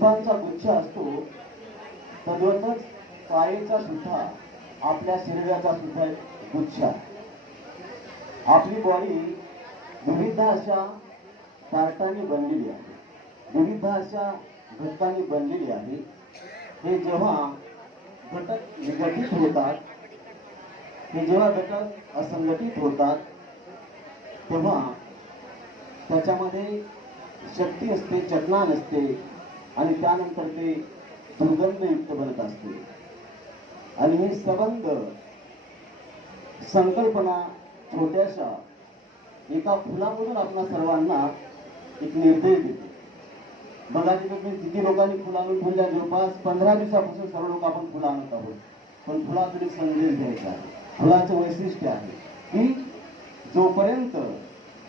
पुष्पांचा गुच्छ असतो तद्वतच कायेचा सुद्धा आपल्या शरीराचा सुद्धा एक गुच्छ आहे. आपली बॉडी विविध अशा पार्टांनी बनलेली आहे, विविध अशा घटकांनी बनलेली आहे. हे जेव्हा घटक विघटित होतात, हे जेव्हा घटक असंघटित होतात, तेव्हा त्याच्यामध्ये शक्ती असते, चेतना नसते आणि त्यानंतर ते दुर्गंधयुक्त बनत असते. आणि हे संबंध संकल्पना छोट्याशा एका फुलामधून आपल्या सर्वांना एक निर्देश देते. बघा तिथे किती लोकांनी फुलं आणून ठेवल्या, जवळपास 15 दिवसापासून सर्व लोक आपण फुलं आणत आहोत. पण फुलाकडे संदेश द्यायचा आहे. फुलाचं वैशिष्ट्य आहे की जोपर्यंत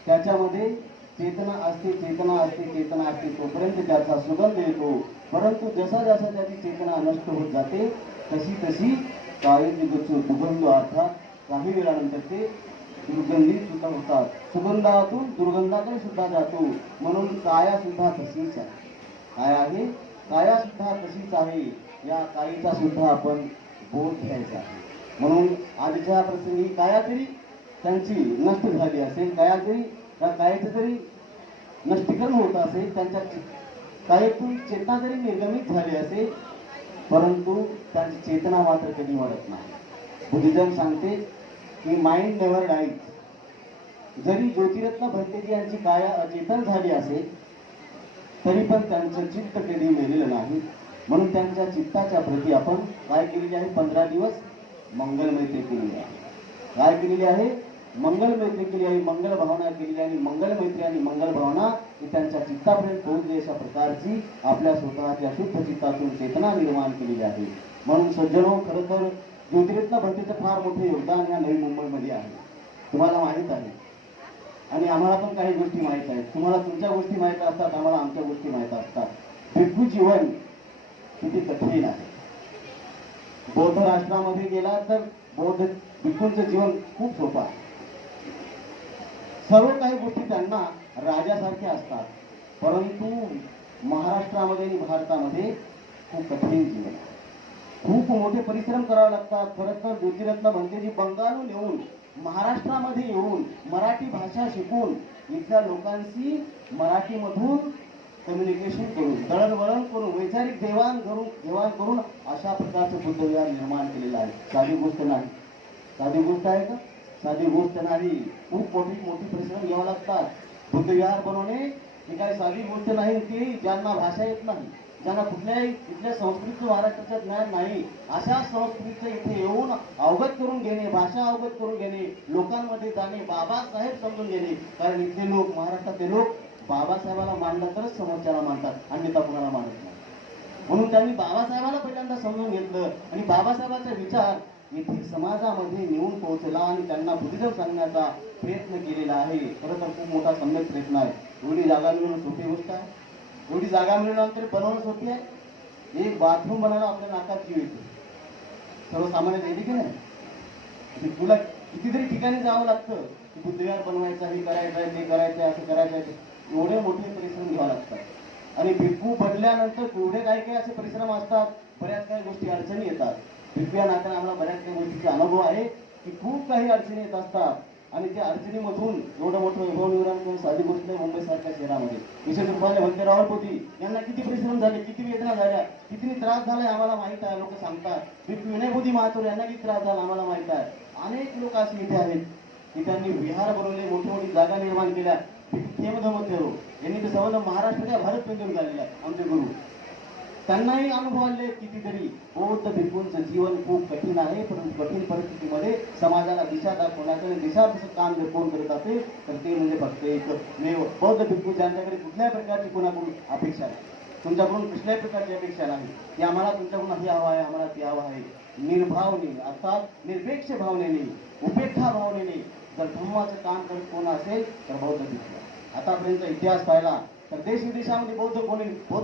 त्याच्यामध्ये चेतना असते, चेतना असते, चेतना असते, तोपर्यंत त्याचा सुगंध येतो. परंतु जसा जसा त्याची चेतना नष्ट होत जाते तशी तशी काळेची दुर्गंध अर्थात काही वेळानंतर ते दुर्गंधित सुद्धा होतात. सुगंधातून दुर्गंधाकडे सुद्धा जातो. म्हणून काया सुद्धा तशीच आहे. काय आहे? काया सुद्धा तशीच आहे. या कायेचा सुद्धा आपण बोध घ्यायचा आहे. म्हणून आजच्या प्रसंगी काया तरी त्यांची नष्ट झाली असेल, काया तरी त्या कायेचं तरी नष्टीकरण होत असेल, त्यांच्या कायेतून चेतना जरी निर्गमित झाली असेल, परंतु त्यांची चेतना मात्र कधी वाढत नाही. बुद्धिझम सांगते की माइंड नेव्हर डाईज. जरी ज्योतिरत्न भंतेजी यांची काया अचेतन झाली असेल तरी पण त्यांचं चित्त कधी मेलेलं नाही. म्हणून त्यांच्या चित्ताच्या प्रती आपण काय केलेली आहे? 15 दिवस मंगलमैत्री केलेली आहे. काय केलेली आहे? मंगलमैत्री केली आहे, मंगल भावना केलेली आहे. मंगलमैत्री आणि मंगल भावना ही त्यांच्या चित्तापर्यंत पोहोचली अशा प्रकारची आपल्या स्वतःच्या शुद्ध चित्तातून चेतना निर्माण केलेली आहे. म्हणून सज्जनो, खरं तर ज्योतिरत्न भंतेचं फार मोठे योगदान या नवी मुंबईमध्ये आहे. तुम्हाला माहीत आहे आणि आम्हाला पण काही गोष्टी माहीत आहेत. तुम्हाला तुमच्या गोष्टी माहीत असतात, आम्हाला आमच्या गोष्टी माहीत असतात. भिक्खू जीवन किती कठीण आहे. बौद्ध राष्ट्रामध्ये गेला तर बौद्ध भिक्खूंचं जीवन खूप सोपं आहे. सर्व काही गोष्टी त्यांना राजासारख्या असतात. परंतु महाराष्ट्रामध्ये आणि भारतामध्ये खूप कठीण जीवन आहे. खूप मोठे परिश्रम करावे लागतात. खरं तर ज्योतिरत्न भंतेजी बंगालहून येऊन महाराष्ट्रामध्ये येऊन मराठी भाषा शिकून इथल्या लोकांशी मराठीमधून कम्युनिकेशन करून, दळणवळण करून, वैचारिक देवाण करून अशा प्रकारचं बुद्धविहार निर्माण केलेलं आहे. साधी गोष्ट नाही. साधी गोष्ट आहे का? साधी गोष्ट नाही. खूप मोठी परिश्रम घ्यावा लागतात. बुद्धविहार बनवणे ही काही साधी गोष्ट नाही. ती ज्यांना भाषा येत नाही, ज्यांना कुठल्याही इथल्या संस्कृतीचं महाराष्ट्राचं ज्ञान नाही, अशा संस्कृतीचं इथे येऊन अवगत करून घेणे, भाषा अवगत करून घेणे, लोकांमध्ये जाणे, बाबासाहेब समजून घेणे. कारण इथले लोक, महाराष्ट्रातले लोक बाबासाहेबाला मानलं तरच समोरच्याला मानतात, अन्यथा कुणाला मानत नाही. म्हणून त्यांनी बाबासाहेबाला पहिल्यांदा समजून घेतलं आणि बाबासाहेबाचा विचार येथील समाजामध्ये नेऊन पोहोचला आणि त्यांना बुद्धिझम सांगण्याचा प्रयत्न केलेला आहे. खरं तर खूप मोठा सम्यक प्रयत्न आहे. एवढी जागा मिळवणं सोपी गोष्ट आहे? एवढी जागा मिळवल्यानंतर बनवणं सोपी आहे? एक बाथरूम बनायला आपल्या नाकात जीव येतो. सर्वसामान्य येते की नाही? तुला कितीतरी ठिकाणी जावं लागतं की बुद्धविहार बनवायचं, हे करायचं आहे, ते करायचं आहे, असं करायचं आहे. एवढे मोठे परिश्रम घ्यावे लागतात. आणि भिक्खू बनल्यानंतर एवढे काही असे परिश्रम असतात, बऱ्याच काही गोष्टी अडचणी येतात. भिक्खू या नात्याने आम्हाला बऱ्याच काही गोष्टीचा अनुभव आहे की खूप काही अडचणी येत असतात. आणि त्या अडचणीमधून एवढं मोठं वैभव निर्माण करून साधी गोष्ट नाही. मुंबईसारख्या शहरामध्ये विशेष रूपाने भंते रावलपोटी यांना किती परिश्रम झाले, किती वेदना झाल्या, किती त्रास झालाय आम्हाला माहित आहे. लोक सांगतात. भिक्खू विनयभूती महात्मा यांना किती त्रास झाला आम्हाला माहित आहे. अनेक लोक असे इथे आहेत की त्यांनी विहार बनवले, मोठी जागा निर्माण केल्या. थेरो यांनी ते संबंध महाराष्ट्राच्या भारत पेंडून झालेला आहे. आमचे गुरु त्यांनाही अनुभव आले कितीतरी. बौद्ध भिक्खूंचं जीवन खूप कठीण आहे. परंतु कठीण परिस्थितीमध्ये समाजाला दिशा दाखवण्याचं, दिशा काम जर कोण करत असेल तर ते म्हणजे फक्त एकमेव बौद्ध भिक्खू, ज्यांच्याकडे कुठल्याही प्रकारची कोणाकडून अपेक्षा नाही, तुमच्याकडून कुठल्याही प्रकारची अपेक्षा नाही की आम्हाला तुमच्याकडून हे हवं आहे, आम्हाला ते हवं आहे. निर्भावने अर्थात निरपेक्ष भावनेने, उपेक्षा भावनेने जर धर्माचं काम करत कोण असेल तर बौद्ध भिक्खू. आतापर्यंत इतिहास पाहिला तर देश विदेशामध्ये बौद्ध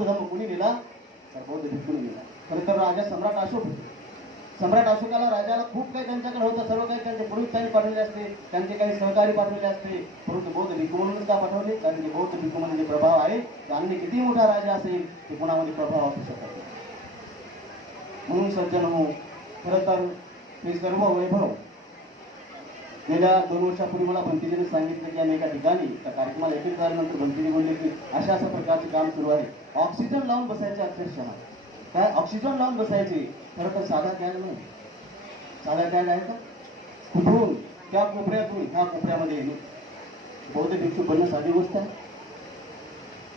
धर्म कोणी नेला तर बौद्ध भिक्खूंनी नेला. खरं तर राजा सम्राट अशोक होते. सम्राट अशोकाला राजाला खूप काही त्यांच्याकडे होतं, सर्व काही त्यांचे पुरोहित त्यांनी पाठवले असते, त्यांचे काही सहकारी पाठवले असते, परंतु बौद्ध भिक्खू म्हणूनच का पाठवले? कारण की बौद्ध भिक्खूमध्ये जे प्रभाव आहे ते अन्य किती मोठा राजा असेल ते कोणामध्ये प्रभाव असू शकत नाही. म्हणून सज्जन हो, खरं तर हे सर्व वैभव गेल्या 2 वर्षापूर्वी मला भंतीजीने सांगितलं की आम्ही एका ठिकाणी त्या कार्यक्रमाला एकत्र झाल्यानंतर भंतीजी बोलले की अशा अशा प्रकारचे काम सुरू आहे. ऑक्सिजन लावून बसायचे, अक्षरशः काय ऑक्सिजन लावून बसायचे. खरं तर साधा टॅग नाही, साधा टॅग आहे का? कुठून त्या कोपऱ्यातून ह्या कोपऱ्यामध्ये बौद्ध भिक्षू बनणं साधी गोष्ट आहे?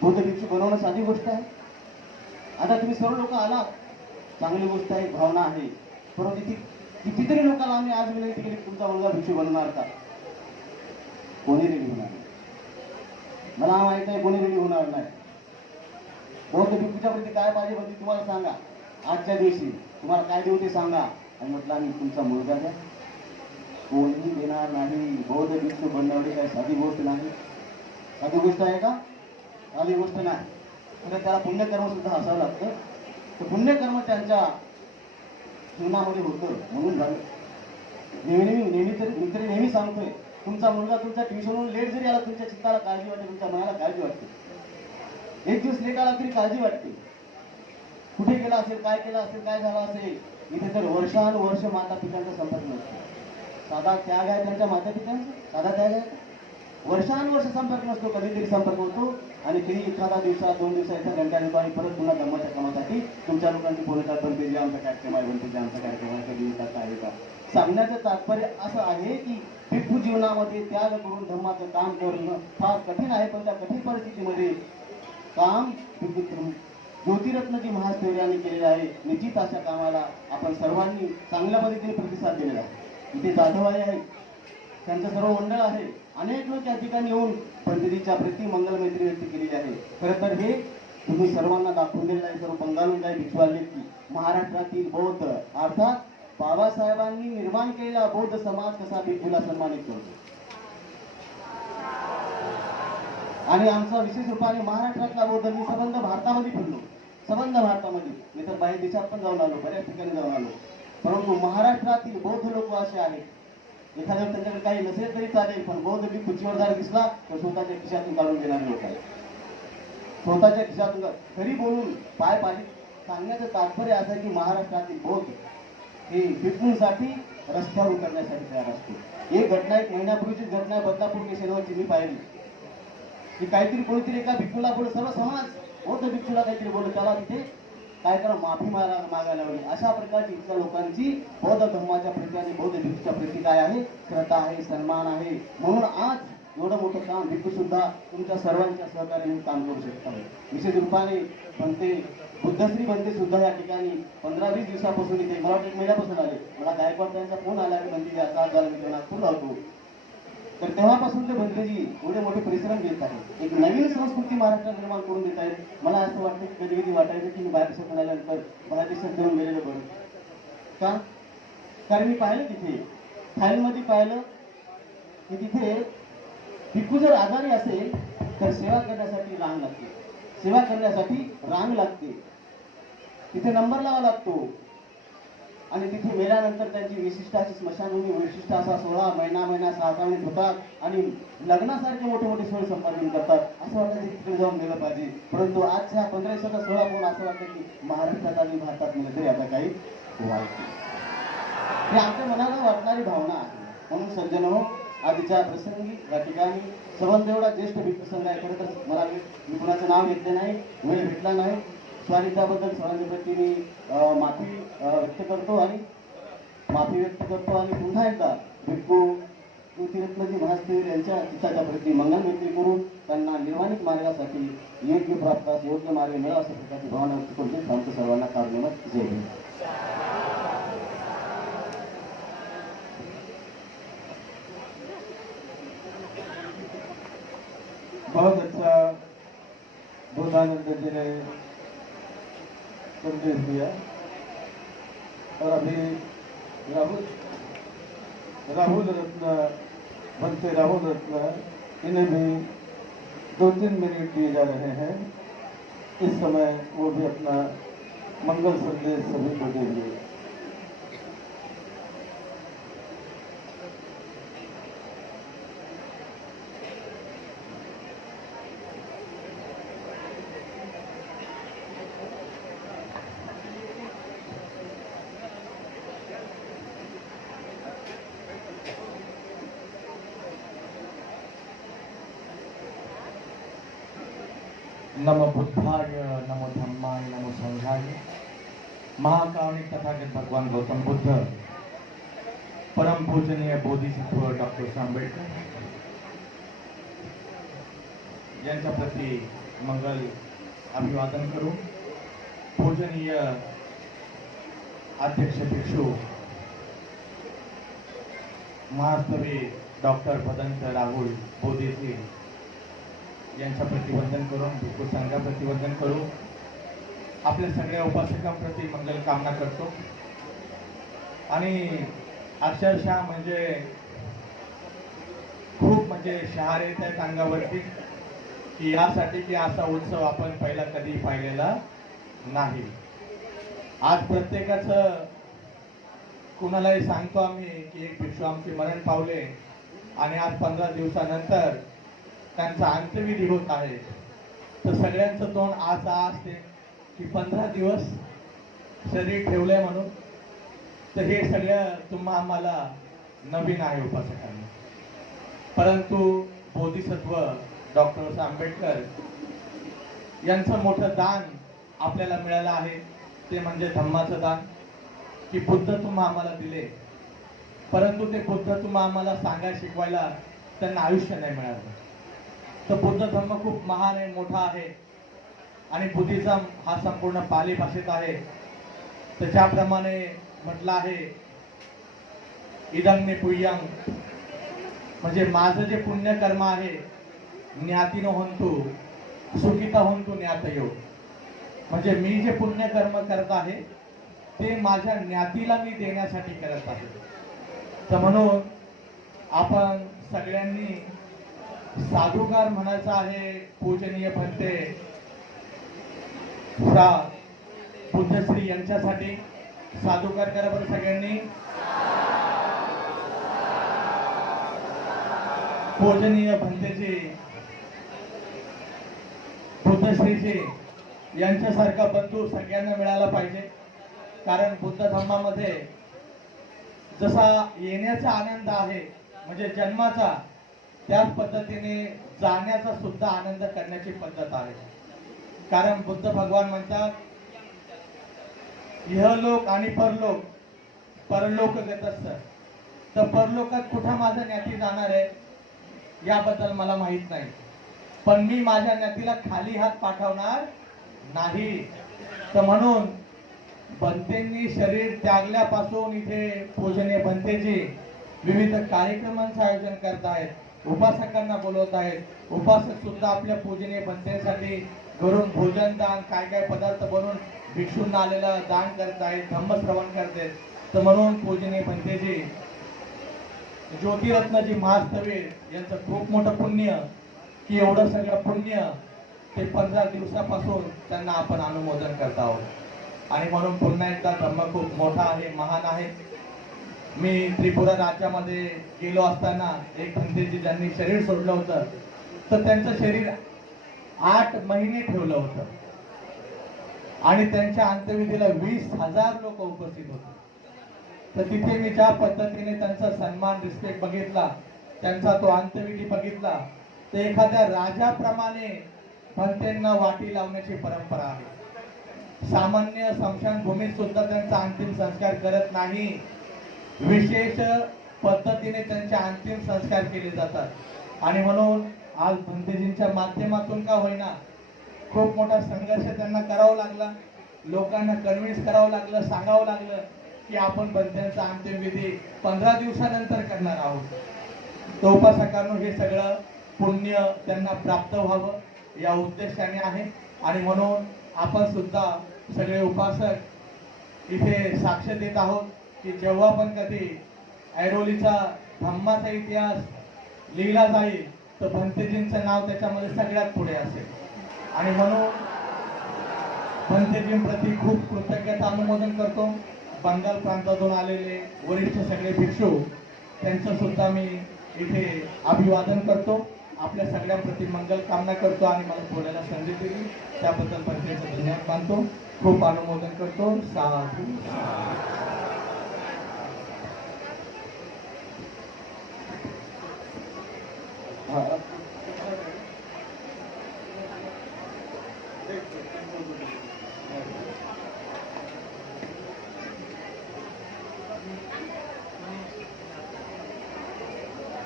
बौद्ध भिक्षू बनवणं साधी गोष्ट आहे? आता तुम्ही सर्व लोक आलात, चांगली गोष्ट आहे, भावना आहे, परंतु ती कितीतरी लोकांना आम्ही आज विनंती केली तुमचा मुलगा भिक्षू बनणार का? कोणी रेडी होणार नाही. मला माहित आहे कोणी रेडी होणार नाही. बौद्ध भिक्षूच्या प्रती काय पाहिजे म्हणजे तुम्हाला सांगा, आजच्या दिवशी तुम्हाला काय देऊ ते सांगा. आणि म्हटलं आम्ही तुमचा मुलगा द्या. कोणी देणार नाही. बौद्ध भिक्षू बनणं एवढी काय साधी गोष्ट नाही. साधी गोष्ट आहे का? साधी गोष्ट नाही. तर त्याला पुण्यकर्म सुद्धा असावं लागतं. तर पुण्यकर्म त्यांच्या जीवनामध्ये होतं म्हणून झालं. मी तरी नेहमी सांगतोय, तुमचा मुलगा तुमच्या ट्युशनहून लेट जरी आला, तुमच्या चित्ताला काळजी वाटते, तुमच्या मनाला काळजी वाटते. एक दिवस लेट आला तरी काळजी वाटते. कुठे गेला असेल, काय केलं असेल, काय झालं असेल. इथे तर वर्षानुवर्ष माता पित्यांचा संपर्क नसतो. साधा त्याग आहे त्यांच्या माता पित्यांचा, साधा त्याग आहे. वर्षानुवर्ष संपर्क नसतो, कधीतरी संपर्क होतो आणि तरी एखादा दिवसात 2 दिवसात एका घंट्या येतो आणि परत पुन्हा धर्माच्या कामासाठी तुमच्या लोकांची फोन येतात, बनते जे आमचा कार्यक्रम आहे, बनते जे आमचा कार्यक्रम आहे, कधी येतात, काय येतात. सांगण्याचं तात्पर्य असं आहे की भिक्खू जीवनामध्ये त्याग करून धर्माचं काम करणं फार कठीण आहे. पण त्या कठीण परिस्थितीमध्ये काम ज्योतिरत्नजी महास्थैर्याने केलेलं आहे. निश्चित अशा कामाला आपण सर्वांनी चांगल्या पद्धतीने प्रतिसाद दिलेला आहे. इथे जाधवबाई आहे, त्यांचं सर्व मंडळ आहे, अनेक लोक या ठिकाणी येऊन पंडितीच्या प्रति मंगलमैत्री व्यक्त केलेली आहे. खरं तर हे तुम्ही सर्वांना दाखवून दिलेलं आहे. सर्व बंगालून काही भिक्षू आले की महाराष्ट्रातील बौद्ध अर्थात बाबासाहेबांनी निर्माण केलेला बौद्ध समाज कसा भिक्षूला सन्मानित करतो. आणि आमचा विशेष रूपाने महाराष्ट्रातला बौद्ध मी संबंध भारतामध्ये फिरलो, संबंध भारतामध्ये. मी तर बाहेर देशात पण जाऊन आलो, बऱ्याच ठिकाणी जाऊन आलो. परंतु महाराष्ट्रातील बौद्ध लोक असे आहेत, एखाद्यावर त्यांच्याकडे काही नसेल तरी चालेल, पण बौद्ध भिक्खू जोरदार दिसला तर स्वतःच्या खिशातून काढून देणारे लोक आहेत. स्वतःच्या खिशातून घरी बोलून पाय पाणी सांगण्याचं तात्पर्य असं आहे की महाराष्ट्रातील बौद्ध हे भिक्खूंसाठी रस्त्यावर उतरण्यासाठी तयार असतो. एक घटना, 1 महिन्यापूर्वीची घटना बदलापूर स्टेशनवरची मी पाहिली की काहीतरी कोणीतरी एका भिक्खूला बोलत, सर्व समाज बौद्ध भिक्खूला काहीतरी बोलत, त्याला तिथे काय करा माफी मागायला लावली. अशा प्रकारची इथल्या लोकांची बौद्ध धर्माच्या प्रती आणि बौद्ध भिक्षूच्या प्रती काय आहे, श्रद्धा आहे, सन्मान आहे. म्हणून आज एवढं मोठं काम भिक्खू सुद्धा तुमच्या सर्वांच्या सहकार्याने काम करू शकतात. विशेष रूपाने बनते बुद्धश्री बनते सुद्धा या ठिकाणी 15-20 दिवसापासून इथे, मला 1 महिन्यापासून आले. मला गायकवाड त्यांचा फोन आला की बनतेजी असा झाला, मी नागपूर राहतो. तर तेव्हापासून ते बनतेजी एवढे मोठे परिश्रम घेत आहेत, एक नवीन संस्कृती महाराष्ट्रात निर्माण करून देत आहेत. मला असं वाटतं की कधी कधी वाटायचं की मी बाहेर देशातून आल्यानंतर बाहेर देशात देऊन गेलेलं बरं का. कारण मी पाहिलं तिथे थायलंडमध्ये पाहिलं की तिथे भिक्खू जर आजारी असेल तर सेवा करण्यासाठी रांग लागते, सेवा करण्यासाठी रांग लागते, तिथे नंबर लावा लागतो. आणि तिथे मेल्यानंतर त्यांची विशिष्ट अशी स्मशानभूमी, विशिष्ट असा 16 महिना 6 महिने होतात आणि लग्नासारखे मोठे मोठे सोय संपादन करतात. असं वाटतं की तिकडे जाऊन गेलं पाहिजे. परंतु आजच्या 15 दिवसाचा सोहळा पाहून असं वाटतं की महाराष्ट्रात आणि भारतात मिळत तरी आता काही व्हायचं. हे आमच्या मनाला वाटणारी भावना आहे. म्हणून सज्जनो, आधीच्या प्रसंगी या ठिकाणी संबंध एवढा ज्येष्ठ भिक्खू संघ आहे. खरं तर मला मी कुणाचं नाव घेतलं नाही, वेळ भेटला नाही. स्वारी त्याबद्दल सर्वांच्या प्रती मी माफी व्यक्त करतो आणि पुन्हा एकदा भिक्खू ज्योतिरत्नजी महास्थैर्य यांच्या चित्ताच्या प्रती मंगलमैत्री करून त्यांना निर्माणित मार्गासाठी योग्य प्राप्त योग्य मार्ग मिळावा अशा प्रकारची भावना व्यक्त करून आमचं सर्वांना कारणीमत जय हिंद. बहुत अच्छा बोधानंद जी ने संदेश दिया और अभी राहुल रत्न बनते राहुल रत्न इन्हें भी 2-3 मिनट दिए जा रहे हैं. इस समय वो भी अपना मंगल संदेश सभी को देंगे. नमो बुद्धाय, नमो धम्माय, नमो संघाय। महाकारुणिक तथागत भगवान गौतम बुद्ध, परम पूजनीय बोधिसत्व डॉक्टर आंबेडकर यांच्या प्रति मंगल अभिवादन करू। पूजनीय अध्यक्ष भिक्षू महास्तवी डॉक्टर भदंत राहुल बोधेजी यांच्या प्रतिवंदन करून भिक्षू संघा प्रतिवंदन करू। आपल्या सगळ्या उपासकांप्रती मंगल कामना करतो। आणि अक्षरशः म्हणजे खूप म्हणजे शहारे येत आहेत अंगावरती की यासाठी की असा उत्सव आपण पहिला कधी पाहिलेला नाही। आज प्रत्येकाचं कुणालाही सांगतो आम्ही की एक भिक्षू आमचे मरण पावले आणि आज 15 दिवसानंतर त्यांचा अंत्यविधी होत आहे। तर सगळ्यांचं तोंड आज असते की 15 दिवस शरीर ठेवलंय म्हणून। तर हे सगळं तुम्हा आम्हाला नवीन आहे उपासकांना, परंतु बोधिसत्व डॉक्टर आंबेडकर यांचं मोठं दान आपल्याला मिळालं आहे, ते म्हणजे धम्माचं दान। की बुद्ध तुम्हा आम्हाला दिले, परंतु ते बुद्ध तुम्हा आम्हाला सांगायला शिकवायला त्यांना आयुष्य नाही मिळालं। तर बुद्ध धम्म खूप महान आहे, मोठा आहे आणि बुद्धिझम हा संपूर्ण पाली भाषेत आहे। तर ज्याप्रमाणे म्हटलं आहे इदं मे पुय्यं, म्हणजे माझं जे पुण्यकर्म आहे ज्ञातीनो होंतु सुखिता होंतु ज्ञातयो, म्हणजे मी जे पुण्यकर्म करत आहे ते माझ्या ज्ञातीला मी देण्यासाठी करत आहे। तर म्हणून आपण सगळ्यांनी साधुकार म्हणायचं आहे। पूजनीय भंते बुद्धश्री यांच्यासाठी साधुकार करा बरं सगळ्यांनी। पूजनीय भंतेजी बुद्धश्रीजी यांच्यासारखा बंधू सगळ्यांना मिळाला पाहिजे। कारण बुद्ध धम्मामध्ये जसा येण्याचा आनंद आहे म्हणजे जन्माचा, त्याच पद्धतीने जाण्याचा सुद्धा आनंद करण्याची पद्धत आहे। कारण बुद्ध भगवान म्हणतात इहलोक आणि परलोक, परलोक गतस्थ। तर परलोकात कुठं माझं ज्ञाती जाणार आहे याबद्दल मला माहित नाही, पण मी माझ्या ज्ञातीला खाली हात पाठवणार नाही। तर म्हणून भंतेंनी शरीर त्यागल्यापासून इथे पूजनीय भंतेजी विविध कार्यक्रमांचं आयोजन करत आहेत, उपासकांना बोलवत आहेत। उपासक सुद्धा आपल्या पूजनीय भंतेसाठी घरून भोजन दान काय काय पदार्थ बनवून भिक्षूंना आलेला दान करत आहेत, धम्मश्रवण करतात। तर म्हणून पूजनीय भंतेजी ज्योतिरत्नजी महास्तवीर यांचं खूप मोठं पुण्य की एवढं सगळं पुण्य ते 15 दिवसापासून त्यांना आपण अनुमोदन करत आहोत। आणि म्हणून पुन्हा एकदा धम्म खूप मोठा आहे, महान आहे। मी त्रिपुरा राज्यामध्ये गेलो असताना एक भंतेजी ज्यांनी शरीर सोडलं होतं, तर त्यांचं शरीर 8 महिने ठेवलं होतं आणि त्यांच्या अंत्यविधीला 20,000 लोक उपस्थित होते। तर तिथे मी ज्या पद्धतीने त्यांचा सन्मान रिस्पेक्ट बघितला, त्यांचा तो अंत्यविधी बघितला, तर एखाद्या राजाप्रमाणे भंतेंना वाटी लावण्याची परंपरा आहे। सामान्य स्मशानभूमीत सुद्धा त्यांचा अंतिम संस्कार करत नाही, विशेष पद्धतीने त्यांचे अंतिम संस्कार केले जातात। आणि म्हणून आज भंतेजींच्या माध्यमातून का होईना खूप मोठा संघर्ष त्यांना करावा लागला, लोकांना कन्व्हिन्स करावं लागलं, सांगावं लागलं की आपण भंतेंचा अंतिमविधी 15 दिवसानंतर करणार आहोत। तो उपासकांनो हे सगळं पुण्य त्यांना प्राप्त व्हावं या उद्देशाने आहे। आणि म्हणून आपण सुद्धा सगळे उपासक इथे साक्ष देत आहोत की जेव्हा पण कधी ऐरोलीचा धम्माचा इतिहास लिहिला जाईल तर भंतेजींचं नाव त्याच्यामध्ये सगळ्यात पुढे असेल। आणि म्हणून भंतेजींप्रती खूप कृतज्ञता अनुमोदन करतो। बंगाल प्रांतातून आलेले वरिष्ठ सगळे भिक्षू त्यांचं सुद्धा मी इथे अभिवादन करतो, आपल्या सगळ्यांप्रती मंगल कामना करतो आणि मला बोलायला संधी दिली त्याबद्दल भंतेचं धन्यवाद मानतो, खूप अनुमोदन करतो। साधू।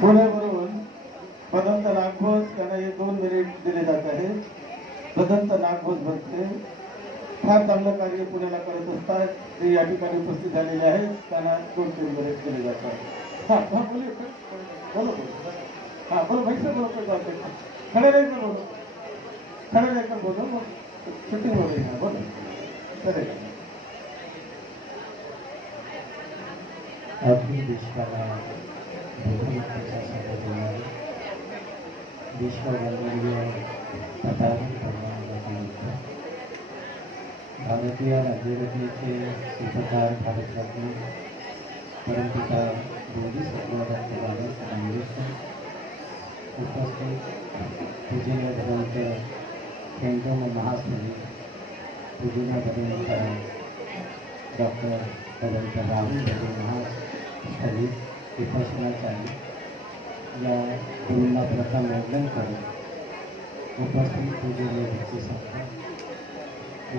पुण्यावरून बदंत नागभोज यांना हे 2 मिनिट दिले जात आहे. बदंत नागभोज भरते फार चांगलं कार्य पुण्याला करत असतात. ते या ठिकाणी उपस्थित झालेले आहेत. त्यांना 2-3 मिनिट दिले जातात. हा बोलो हा बोलो भाई सर बोलो जाते खड़े रहकर बोलो खड़े रहकर बोलो शूटिंग हो रही है बोलो चलेगा. अगदी देशाला भूकंपाच्या संदर्भात विश्ववंदनीय तथागत भगवान भारतीय राज्यघटनेचे सूत्रधार भारतरत्न परमपिता बोधी सत्याग्रह बाबासाहेब आंबेडकर उपस्थित पूजनीय भगवंत केंद्र महासचिव पूजनीय भगवंत डॉक्टर भगवंत राहुल महासचिव विपसनाचार्य या गुरूंना प्रथम वंदन करत उपस्थित पूजनीय भक्ती संघ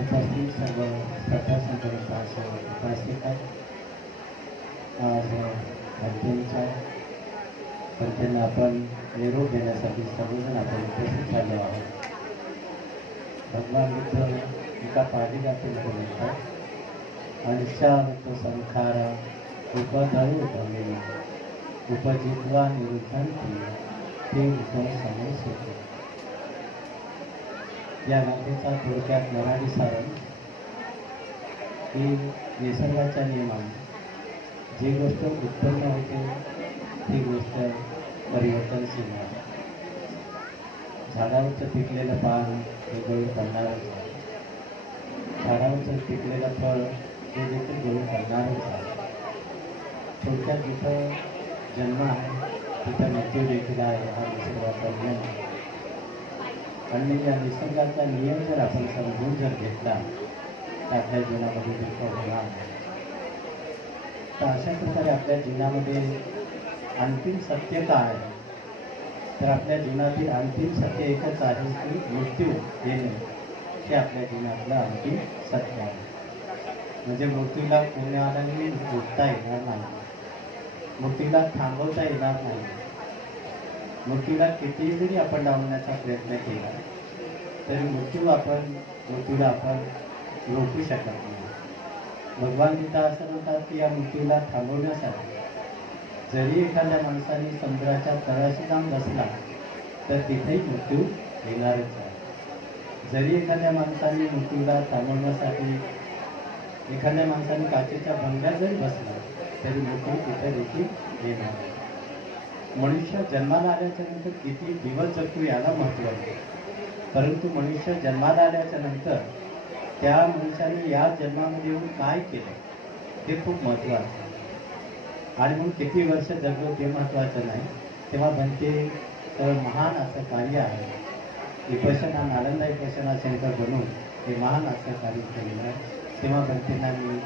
उपस्थित सर्व श्रद्धा संपन्नता उपस्थित आहेत. आज भक्तींच्या तर त्यांना आपण निरोप देण्यासाठी सर्वजण आपण उपस्थित झालो आहोत. भगवान बुद्ध एका पाठीगाठीला बोलतात अनिश्चावत संखारा उपधरू धमेला उपजित्वा निरुद्धंती ते उद्धव समोर होते. या गाथेचा थोडक्यात मराठी सारण की निसर्गाच्या नियमाने जी गोष्ट उत्पन्न होते ती गोष्ट परिवर्तनशील आहे. झाडावरचं पिकलेलं पान हे गळून पडणारच आहे. झाडावरचं पिकलेलं फळ हे देखील गळून पडणारच आहे. थोडक्यात जिथं जन्म आहे तिथं मृत्यू देखील आहे. हा निसर्गाचा नियम आहे. आणि या निसर्गाचा नियम जर आपण समजून जर घेतला तर आपल्या जीवनामध्ये दुःख होणार नाही. तर अशा प्रकारे आपल्या जीवनामध्ये अंतिम सत्य काय आहे तर आपल्या जीवनातील अंतिम सत्य एकच आहे की मृत्यू येणे हे आपल्या जीवनातलं अंतिम सत्य आहे. म्हणजे मृत्यूला कोणालाही रोखता येणार नाही. मृत्यूला थांबवता येणार नाही. मृत्यूला कितीही जरी आपण डावण्याचा प्रयत्न केला तरी मृत्यूला आपण रोखू शकत नाही. भगवान गीता असं म्हणतात की या मृत्यूला थांबवण्यासाठी जरी एखाद्या माणसाने समुद्राच्या तळाशी जाऊन बसला तर तिथेही मृत्यू येणारच आहे. जरी एखाद्या माणसाने मृत्यूला थांबवण्यासाठी एखाद्या माणसाने काचेच्या भंग्यात जरी बसला तरी मृत्यू तिथे देखील येणार आहे. मनुष्य जन्माला आल्याच्या नंतर किती दिवस जगतो याला महत्त्व आहे. परंतु मनुष्य जन्माला आल्याच्या नंतर त्या मनुष्याने या जन्मामध्ये येऊन काय केलं ते खूप महत्त्वाचं आहे. आणि म्हणून किती वर्ष जगलो ते महत्त्वाचं नाही. तेव्हा बनते तर महान असं कार्य आहे. विपश्यना नालंदा विपश्यना सेंटर बनवून हे महान असं कार्य केलेलं आहे. तेव्हा बनतेना मी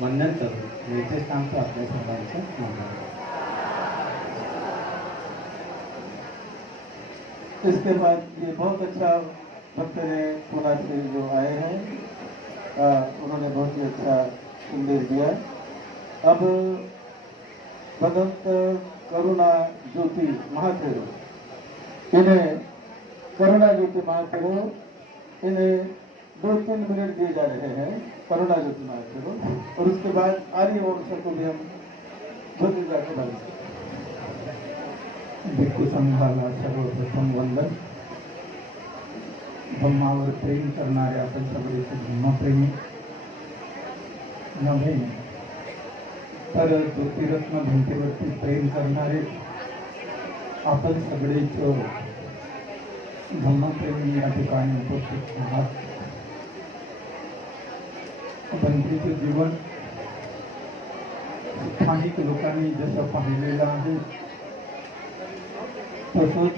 वंदन करून मी इथे सांगतो आपल्या सर्वांचं वंदन. इसके बाद ये बहुत अच्छा भक्त ने पुणे से जो आए हैं उन्होंने बहुत ही अच्छा संदेश दिया. अब भगवंत करुणा ज्योति महाथेरो इन्हें करुणा ज्योति महाथेरो इन्हें 2-3 मिनट दिए जा रहे हैं. करुणा ज्योति महाथेरो और उसके बाद आर्य वंश को भी हम ज्योति जाके बात. भिक्खू संघाला सर्वप्रथम वंदन. धम्मावर प्रेम करणारे आपण सगळे धम्मप्रेमी नव्हे तर ज्योतिरत्न भिंतीवरती प्रेम करणारे आपण सगळेच धम्मप्रेमी या ठिकाणी उपस्थित आहात. भिंतीचे जीवन स्थानिक लोकांनी जसं पाहिलेलं आहे तसंच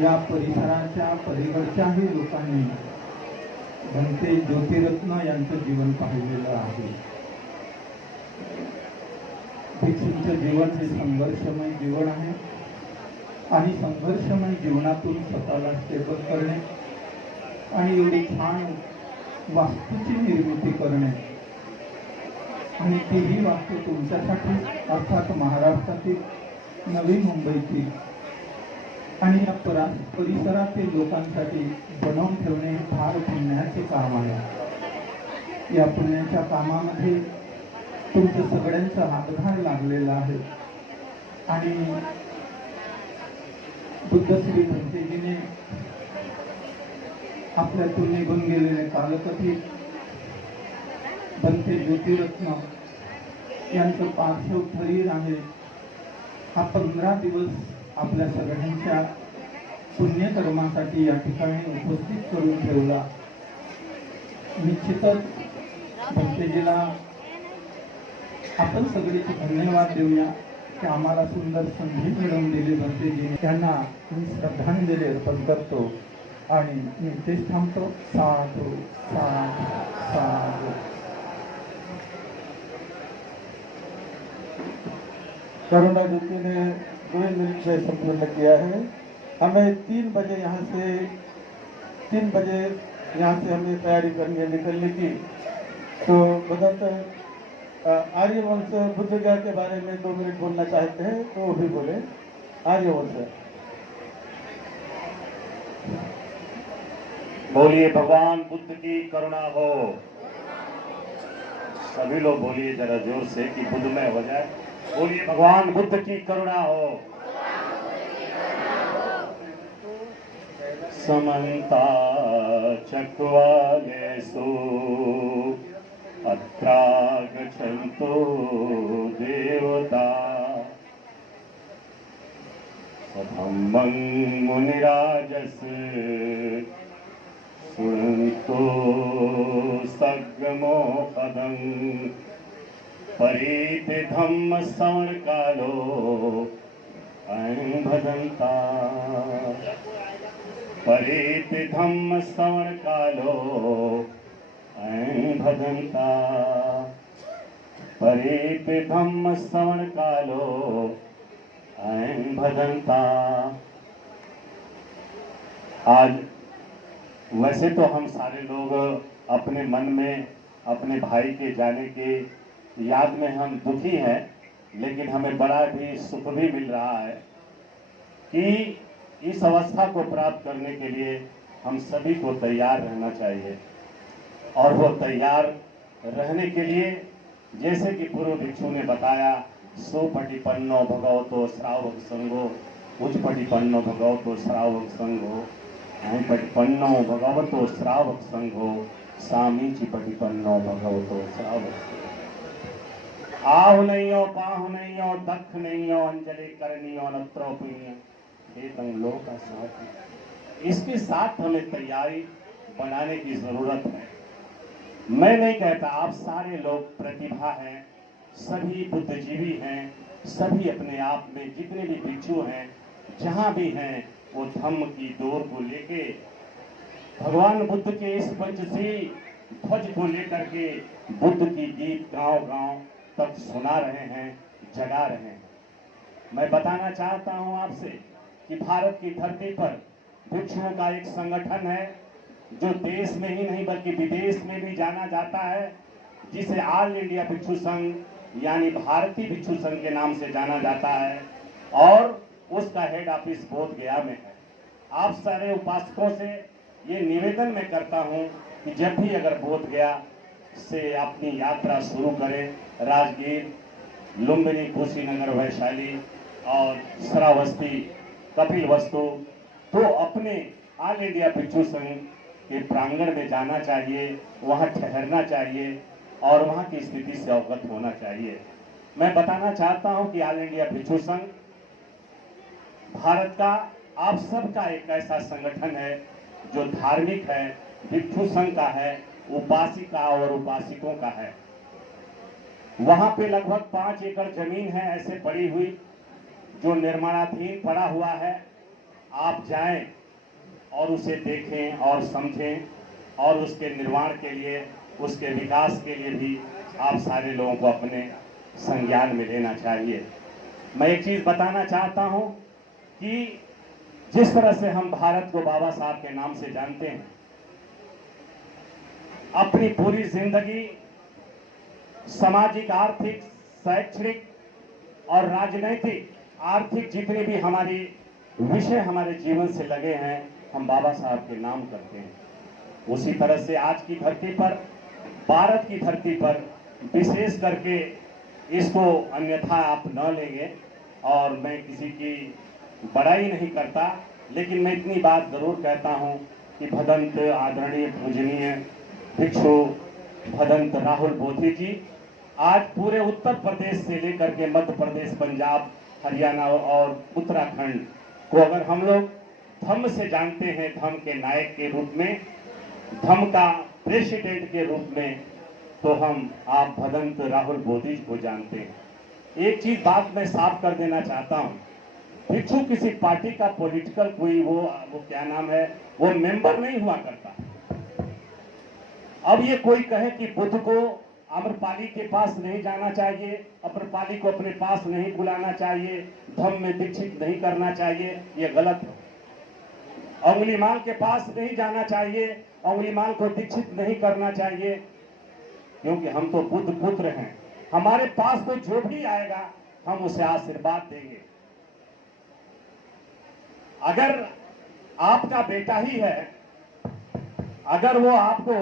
या परिसराच्या पलीकडच्याही लोकांनी भंते ज्योतिरत्न यांचं जीवन पाहिलेलं आहे. भिक्षूंचं जीवन हे संघर्षमय जीवन आहे आणि संघर्षमय जीवनातून स्वतःला स्टेबल करणे आणि एवढी छान वास्तूची निर्मिती करणे आणि तीही वास्तू तुमच्यासाठी अर्थात महाराष्ट्रातील नवी मुंबईतील आणि या परिसरातील लोकांसाठी बनवून ठेवणे हे फार पुण्याचे काम आहे। या पुण्याच्या कामामध्ये तुमच्या सगळ्यांचा हातभार लागलेला आहे आणि बुद्धश्री भंतेजीने आपल्यातून निघून गेलेले कालकथित भंते ज्योतिरत्न यांचं पार्थिव शरीर आहे हा 15 दिवस आपल्या सगळ्यांच्या पुण्यकर्मासाठी या ठिकाणी उपस्थित करून ठेवला। निश्चितच भंतेजीला आपण सगळेचे धन्यवाद देऊया की आम्हाला सुंदर संधी मिळवून दिली भंतेजीने। त्यांना मी श्रद्धांजली अर्पण करतो आणि मी तेच थांबतो। साधू साधू साधू। करुणा ज्योति ने 2 मिनट में संपूर्ण किया है। हमें 3 बजे यहाँ से हमें तैयारी करनी है निकलने की। तो बदौलत आर्यवंश बुद्ध गया के बारे में 2 मिनट बोलना चाहते हैं तो वो भी बोले। आर्यवंश बोलिए भगवान बुद्ध की करुणा हो। सभी लोग बोलिए जरा जोर से कि बुद्धमय हो जाए। बोलिए भगवान बुद्ध की करुणा हो। समन्ता चक्वालेषु अत्रागच्छन्तु देवता सधम्मं मुनिराजस् शृण्वन्तु सग्मोपदं परीति धम्म श्रवण कालो अयं भजन्ता परीति धम्म श्रवण कालो अयं भजन्ता परीति धम्म श्रवण कालो अयं भजन्ता। आज वैसे तो हम सारे लोग अपने मन में अपने भाई के जाने के याद में हम दुखी हैं, लेकिन हमें बड़ा भी सुख भी मिल रहा है कि इस अवस्था को प्राप्त करने के लिए हम सभी को तैयार रहना चाहिए। और वो तैयार रहने के लिए जैसे कि पूर्व भिक्षु ने बताया, सोपटिपन्नो भगवतो श्रावक संगो, उच्चपटिपन्नो भगवतो श्रावक संगो, पटिपन्नो भगवतो श्रावक संघो, सामीची पटिपन्नो भगवतो श्रावक संघो। आहु नैयो पाहु नैयो दख नैयो अंजलि करनियो नत्रो पुण्य हे तंग लोका साथ। इसके साथ हमें तैयारी बनाने की जरूरत है। मैं नहीं कहता, आप सारे लोग प्रतिभा हैं, सभी बुद्धिजीवी हैं, सभी अपने आप में जितने भी भिक्षु हैं जहां भी हैं वो धम्म की डोर को लेके भगवान बुद्ध के इस पंचशील ध्वज को लेकर के बुद्ध की गीत गांव-गांव तक सुना रहे हैं, जगा रहे हैं। मैं बताना चाहता हूं आपसे कि भारत की धरती पर भिक्षुओं का एक संगठन है जो देश में ही नहीं बल्कि विदेश में भी जाना जाता है, जिसे ऑल इंडिया भिक्षु संघ यानी भारतीय भिक्षु संघ के नाम से जाना जाता है और उसका हेड ऑफिस बोध गया में है। आप सारे उपासकों से ये निवेदन मैं करता हूं कि जब भी अगर बोध गया से अपनी यात्रा शुरू करें, राजगीर, लुम्बिनी, कुशीनगर, वैशाली और श्रावस्ती, कपिलवस्तु, तो अपने ऑल इंडिया भिक्षु संघ के प्रांगण में जाना चाहिए, वहां ठहरना चाहिए और वहां की स्थिति से अवगत होना चाहिए। मैं बताना चाहता हूं कि ऑल इंडिया भिक्षु संघ भारत का आप सबका एक ऐसा संगठन है जो धार्मिक है, भिक्षु संघ का है, उपासिका और उपासिकों का है। वहां पे लगभग 5 एकड़ जमीन है ऐसे पड़ी हुई जो निर्माणाधीन पड़ा हुआ है। आप जाएं और उसे देखें और समझें और उसके निर्माण के लिए, उसके विकास के लिए भी आप सारे लोगों को अपने संज्ञान में लेना चाहिए। मैं एक चीज बताना चाहता हूं कि जिस तरह से हम भारत को बाबा साहब के नाम से जानते हैं, अपनी पूरी जिंदगी सामाजिक, आर्थिक, शैक्षणिक और राजनैतिक आर्थिक जितने भी हमारी विषय हमारे जीवन से लगे हैं, हम बाबा साहब के नाम करते हैं। उसी तरह से आज की धरती पर, भारत की धरती पर विशेष करके, इसको अन्यथा आप न लेंगे और मैं किसी की बड़ाई नहीं करता, लेकिन मैं इतनी बात जरूर कहता हूं कि भदंत आदरणीय पूजनीय भिक्षु भदंत राहुल बोधी जी आज पूरे उत्तर प्रदेश से लेकर के मध्य प्रदेश, पंजाब, हरियाणा और उत्तराखंड को अगर हम लोग धम्म से जानते हैं, धम्म के नायक के रूप में, धम्म का प्रेसिडेंट के रूप में, तो हम आप भदंत राहुल बोधी को जानते हैं। एक चीज बात मैं साफ कर देना चाहता हूं, भिक्षु किसी पार्टी का पॉलिटिकल कोई वो क्या नाम है, वो मेंबर नहीं हुआ करता। अब ये कोई कहे कि बुद्ध को आम्रपाली के पास नहीं जाना चाहिए, आम्रपाली को अपने पास नहीं बुलाना चाहिए, धम्म में दीक्षित नहीं करना चाहिए, ये गलत है। अंगुलीमाल के पास नहीं जाना चाहिए, अंगुलीमाल को दीक्षित नहीं करना चाहिए, क्योंकि हम तो बुद्ध पुत्र हैं। हमारे पास तो जो भी आएगा हम उसे आशीर्वाद देंगे। अगर आपका बेटा ही है, अगर वो आपको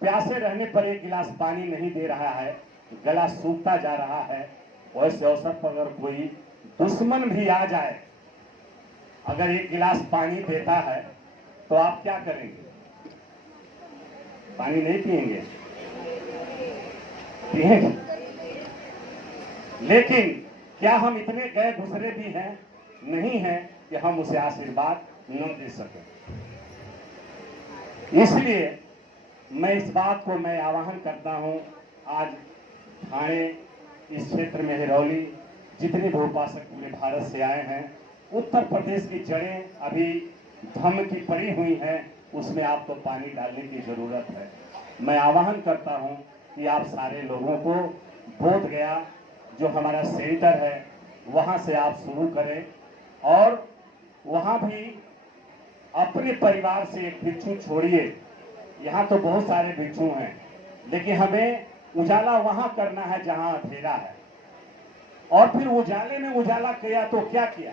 प्यासे रहने पर एक गिलास पानी नहीं दे रहा है, गला सूखता जा रहा है, वैसे अवसर पर अगर कोई दुश्मन भी आ जाए, अगर एक गिलास पानी देता है तो आप क्या करेंगे? पानी नहीं पिएंगे? पिएंगे। लेकिन क्या हम इतने गए गुजरे भी हैं? नहीं है कि हम उसे आशीर्वाद न दे सकें। इसलिए मैं इस बात को मैं आह्वान करता हूं, आज थाने इस क्षेत्र में हिरौली जितने भी उपासक पूरे भारत से आए हैं, उत्तर प्रदेश की जड़ें अभी धम्म की पड़ी हुई हैं, उसमें आपको पानी डालने की जरूरत है। मैं आह्वान करता हूं कि आप सारे लोगों को बोध गया जो हमारा सेंटर है वहां से आप शुरू करें और वहां भी अपने परिवार से एक भिक्षु छोड़िए। यहाँ तो बहुत सारे भिक्षु हैं, लेकिन हमें उजाला वहां करना है जहां अंधेरा है। और फिर उजाले में उजाला किया तो क्या किया?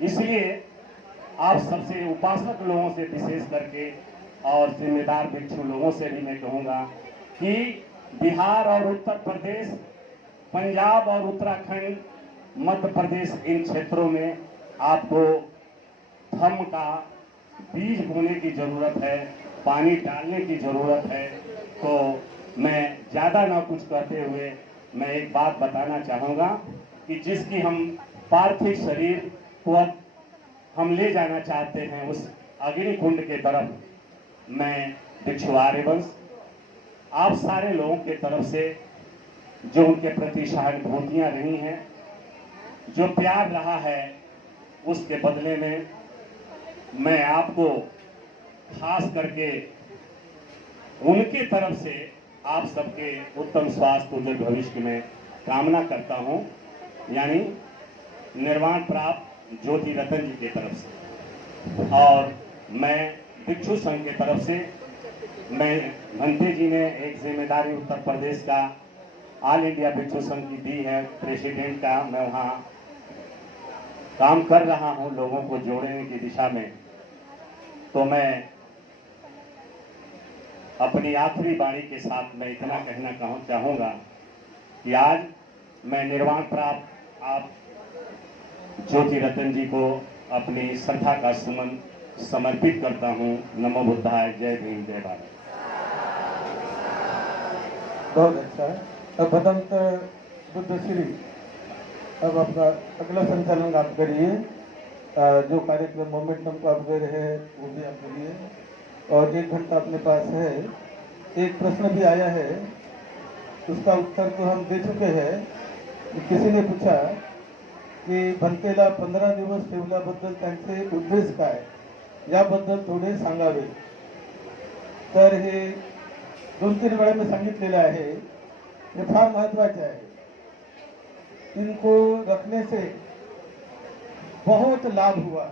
इसलिए आप सबसे उपासक लोगों से विशेष करके और जिम्मेदार भिक्षु लोगों से भी मैं कहूंगा कि बिहार और उत्तर प्रदेश, पंजाब और उत्तराखंड, मध्य प्रदेश, इन क्षेत्रों में आपको धम्म का बीज बोने की जरूरत है, पानी डालने की जरूरत है। तो मैं ज्यादा ना कुछ कहते हुए मैं एक बात बताना चाहूंगा कि जिसकी हम पार्थिव शरीर को अब हम ले जाना चाहते हैं उस अग्नि कुंड के तरफ, मैं भिक्षु आर्यवंश आप सारे लोगों के तरफ से जो उनके प्रति सहानुभूतियां रही हैं, जो प्यार रहा है, उसके बदले में मैं आपको खास करके उनके तरफ से आप सबके उत्तम स्वास्थ्य उज्जवल भविष्य में कामना करता हूं, यानी निर्वाण प्राप्त ज्योति रतन जी की तरफ से। और मैं भिक्षु संघ की तरफ से, मैं भंते जी ने एक जिम्मेदारी उत्तर प्रदेश का ऑल इंडिया भिक्षु संघ की दी है, प्रेसिडेंट का मैं वहाँ काम कर रहा हूँ लोगों को जोड़ने की दिशा में। तो मैं अपनी आखिरी वाणी के साथ मैं इतना कहना चाहूँगा कि आज मैं निर्वाण प्राप्त आप ज्योति रतन जी को अपनी श्रद्धा का सुमन समर्पित करता हूँ। नमो बुद्धाय, जय भीम, जय भारत। बहुत अच्छा। अब भदंत बुद्धश्री, अब आपका अगला संचालन आप करिए। जो कार्यक्रम मोमेंटम को आप दे रहे हैं वो भी आप करिए, और 1 घंटा अपने पास है। एक प्रश्न भी आया है, उसका उत्तर तो हम दे चुके हैं। किसी ने पूछा की भंतेला 15 दिवस ठेवल्याबद्दल त्यांचे उद्देश काय, याबद्दल थोडे सांगावे। तर हे 2-3 वेळा मी सांगितलेलं आहे, हे फार महत्वाचे आहे। इनको रखने से बहुत लाभ हुआ,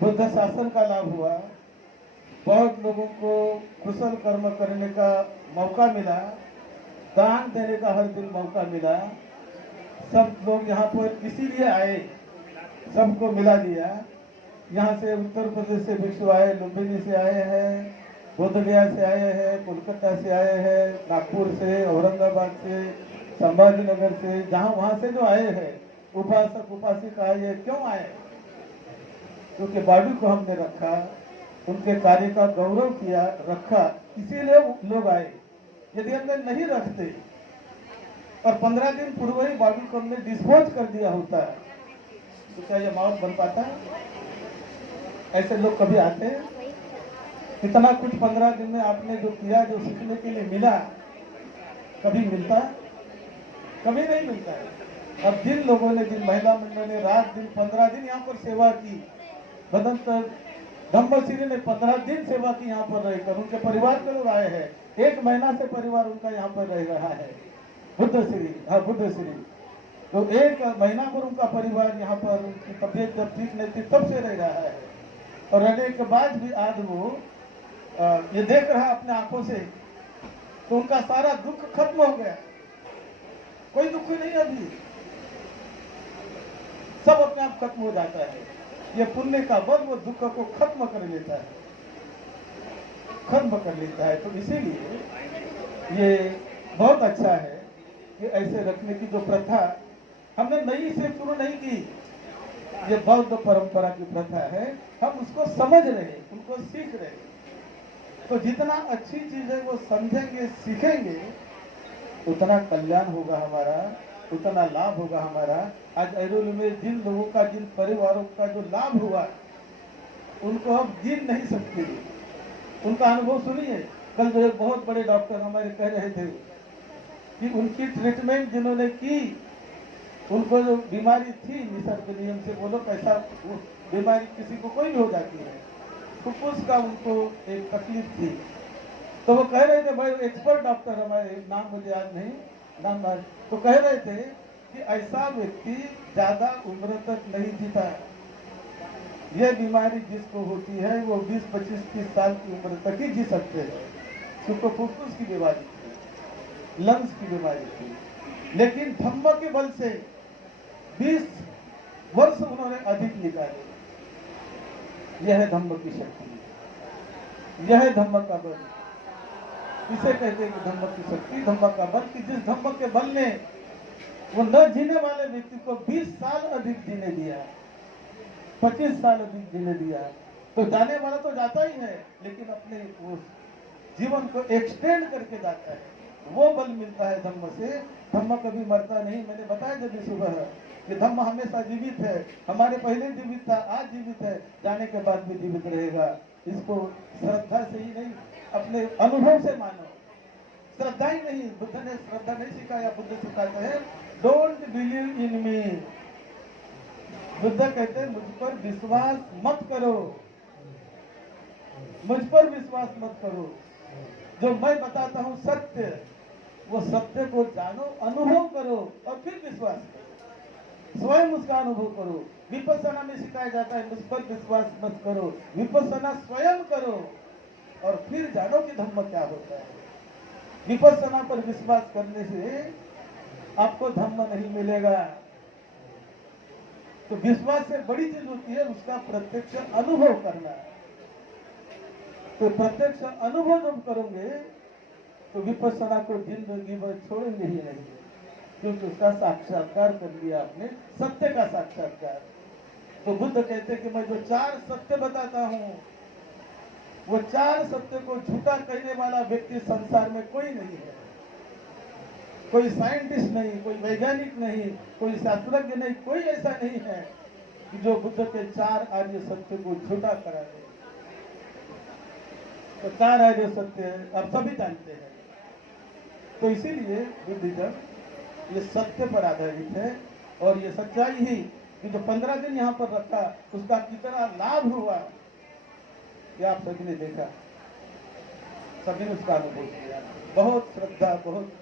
बुद्ध शासन का लाभ हुआ, बहुत लोगों को कुशल कर्म करने का मौका मिला, दान देने का हर दिन मौका मिला। सब लोग यहाँ पर इसीलिए आए, सबको मिला दिया। यहाँ से उत्तर प्रदेश से भिक्षु आए, लुम्बिनी से आए हैं, बोधगया से आए हैं, कोलकाता से आए हैं, नागपुर से, औरंगाबाद से, संभाजी नगर से, जहाँ वहाँ से जो आए हैं उपासक उपासिका आए हैं। क्यों आए? क्योंकि बाडू को हमने रखा, उनके कार्य का गौरव किया, रखा, इसीलिए लोग आए। यदि हमने नहीं रखते और 15 दिन पूर्व ही बाडू को हमने डिस्पोज कर दिया होता तो क्या ये माहौल बन पाता? ऐसे लोग कभी आते हैं? इतना कुछ 15 दिन में आपने जो किया, जो सीखने के लिए मिला, कभी मिलता? कभी नहीं मिलता है। अब जिन लोगों ने, जिन महिला मंडल ने रात दिन 15 दिन यहाँ पर सेवा की, भदंत धम्मश्री ने 15 दिन सेवा की यहाँ पर रहकर, उनके परिवार के लोग आए हैं, 1 महीना से परिवार उनका यहाँ पर रह रहा है। बुद्धश्री, हाँ बुद्धश्री, तो 1 महीना पर उनका परिवार यहाँ पर, उनकी तबीयत जब ठीक नहीं थी तब से रह रहा है, और रहने के बाद भी आज वो ये देख रहा अपने आंखों से, तो उनका सारा दुख खत्म हो गया। कोई दुख नहीं अभी, सब अपने आप खत्म हो जाता है। ये पुण्य का बल वो दुख को खत्म कर लेता है, खत्म कर लेता है। तो इसीलिए ये बहुत अच्छा है कि ऐसे रखने की जो प्रथा हमने नई से शुरू नहीं की, ये बौद्ध परंपरा की प्रथा है, हम उसको समझ रहे, उनको सीख रहे। तो जितना अच्छी चीज है वो समझेंगे, सीखेंगे, उतना कल्याण होगा हमारा, उतना लाभ होगा हमारा। आज ऐरोल में जिन लोगों का, जिन परिवारों का जो लाभ हुआ, उनको हम गिन नहीं सकते। उनका अनुभव सुनिए। कल जो एक बहुत बड़े डॉक्टर हमारे कह रहे थे कि उनकी ट्रीटमेंट जिन्होंने की, उनको जो बीमारी थी, निसर्ग नियम से बोलो पैसा, बीमारी किसी को कोई भी हो जाती है, फुफ्फुस का उनको एक तकलीफ थी, तो वो कह रहे थे, भाई एक्सपर्ट डॉक्टर हमारे, नाम मुझे याद नहीं, नाम तो कह रहे थे कि ऐसा व्यक्ति ज्यादा उम्र तक नहीं जीता। यह बीमारी जिसको होती है वो 20, 25, 30 साल की उम्र तक ही जी सकते हैं, क्योंकि फुफ्फुस की बीमारी थी, लंग्स की बीमारी थी। लेकिन धम्म के बल से 20 वर्ष उन्होंने अधिक निकाले। यह है धम्म की शक्ति, यह है धम्म का बल। इसे कहते हैं कि धम्म की शक्ति, धम्म का बल, कि जिस धम्म के बल ने वो न जीने वाले व्यक्ति को 20 साल अधिक जीने दिया, 25 साल अधिक जीने दिया। तो जाने वाला तो जाता ही है, लेकिन अपने वो जीवन को एक्सटेंड करके जाता है, वो बल मिलता है धम्म से। धम्म कभी मरता नहीं। मैंने बताया जब सुबह कि धम्म हमेशा जीवित है, हमारे पहले जीवित था, आज जीवित है, जाने के बाद भी जीवित रहेगा। इसको श्रद्धा से ही नहीं, अपने अनुभव से मानो। श्रद्धा ही नहीं, बुद्ध ने श्रद्धा नहीं सिखाया। बुद्ध सिखाते हैं डोंट बिलीव इन मी। बुद्ध कहते हैं मुझ पर विश्वास मत करो, मुझ पर विश्वास मत करो। जो मैं बताता हूँ सत्य, वो सत्य को जानो, अनुभव करो और फिर विश्वास करो, स्वयं उसका अनुभव करो। विपस्सना में सिखाया जाता है मुझ पर विश्वास मत करो, विपस्सना स्वयं करो और फिर जानो कि धम्म क्या होता है। विपस्सना पर विश्वास करने से आपको धम्म नहीं मिलेगा। तो विश्वास से बड़ी चीज होती है उसका प्रत्यक्ष अनुभव करना। तो प्रत्यक्ष अनुभव जब करोगे तो विपस्सना को जिंदगी भर छोड़ेंगे ही नहीं, क्योंकि उसका साक्षात्कार कर लिया आपने, सत्य का साक्षात्कार। तो बुद्ध कहते कि मैं जो 4 सत्य बताता हूँ, वो 4 सत्य को झूठा कहने वाला व्यक्ति संसार में कोई नहीं है। कोई साइंटिस्ट नहीं, कोई वैज्ञानिक नहीं, कोई शास्त्रज्ञ नहीं, कोई ऐसा नहीं है कि जो बुद्ध के 4 आर्य सत्य को झूठा करा दे। तो 4 आर्य सत्य आप सभी जानते हैं। तो इसीलिए बुद्धिज्म ये सत्य पर आधारित है, और ये सच्चाई ही कि जो 15 दिन यहाँ पर रखा उसका कितना लाभ हुआ ये आप सभी ने देखा, सभी ने उसका अनुभव किया। बहुत श्रद्धा, बहुत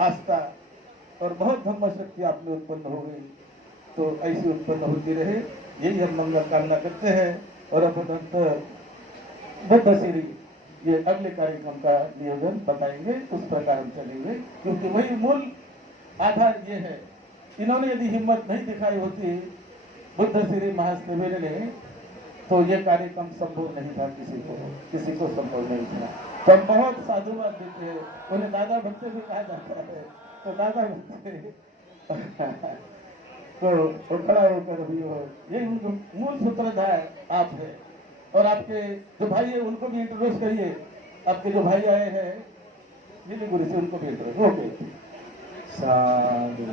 आस्था और बहुत धम्म शक्ति आप में उत्पन्न हो गई। तो ऐसी उत्पन्न होती रहे, यही हम मंगल कामना करते हैं। और अब बुद्धश्री ये अगले कार्यक्रम का नियोजन बताएंगे, उस प्रकार हम चलेंगे, क्योंकि वही मूल आधार ये है इन्होंने यदि हिम्मत नहीं दिखाई होती बुद्ध श्री महासवेरे ने, तो ये कार्यक्रम संभव नहीं था, किसी को संभव नहीं था। तो हम बहुत साधुवाद देते हैं, उन्हें दादा भक्ति भी कहा जाता है। तो दादा भक्ति तो वो खड़ा होकर भी हो, ये मूल सूत्रधार आप है। और आपके जो भाई है उनको भी इंट्रोड्यूस करिए। आपके जो भाई आए हैं नीलीगुड़ी से, उनको भी इंट्रोड्यूस। ओके, साधु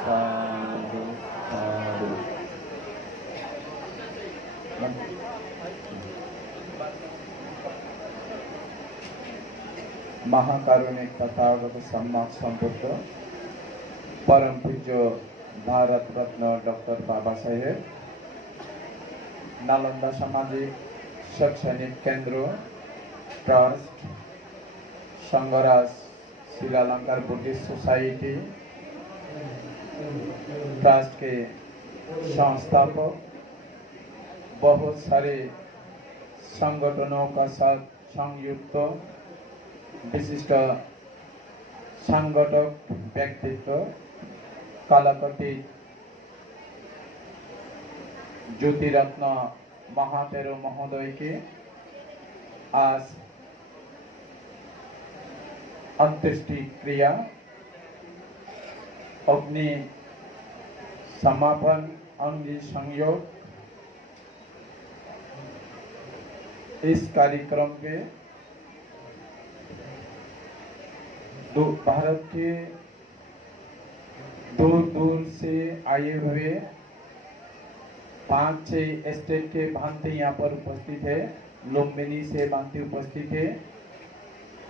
साधु साधु। महाकारुणिक तथागत सम्माक संबुद्ध परम पूज्य भारत रत्न डॉक्टर बाबा साहेब, नालंदा सामाजिक शैक्षणिक केंद्र trust, Sangraj शिलालंकार Buddhist society trust के संस्थापक, बहुत सारे संगठनों का साथ संयुक्त विशिष्ट संगठक व्यक्तित्व कालाकथित ज्योतिरत्न महातेरो महोदय के आज अंत्येष्टि क्रिया अग्नि समापन अंगी संयोग, इस कार्यक्रम के भारत के दूर दूर से आए हुए 5-6 स्टेट के भांति यहाँ पर उपस्थित है। लुम्बिनी से भांति उपस्थित है,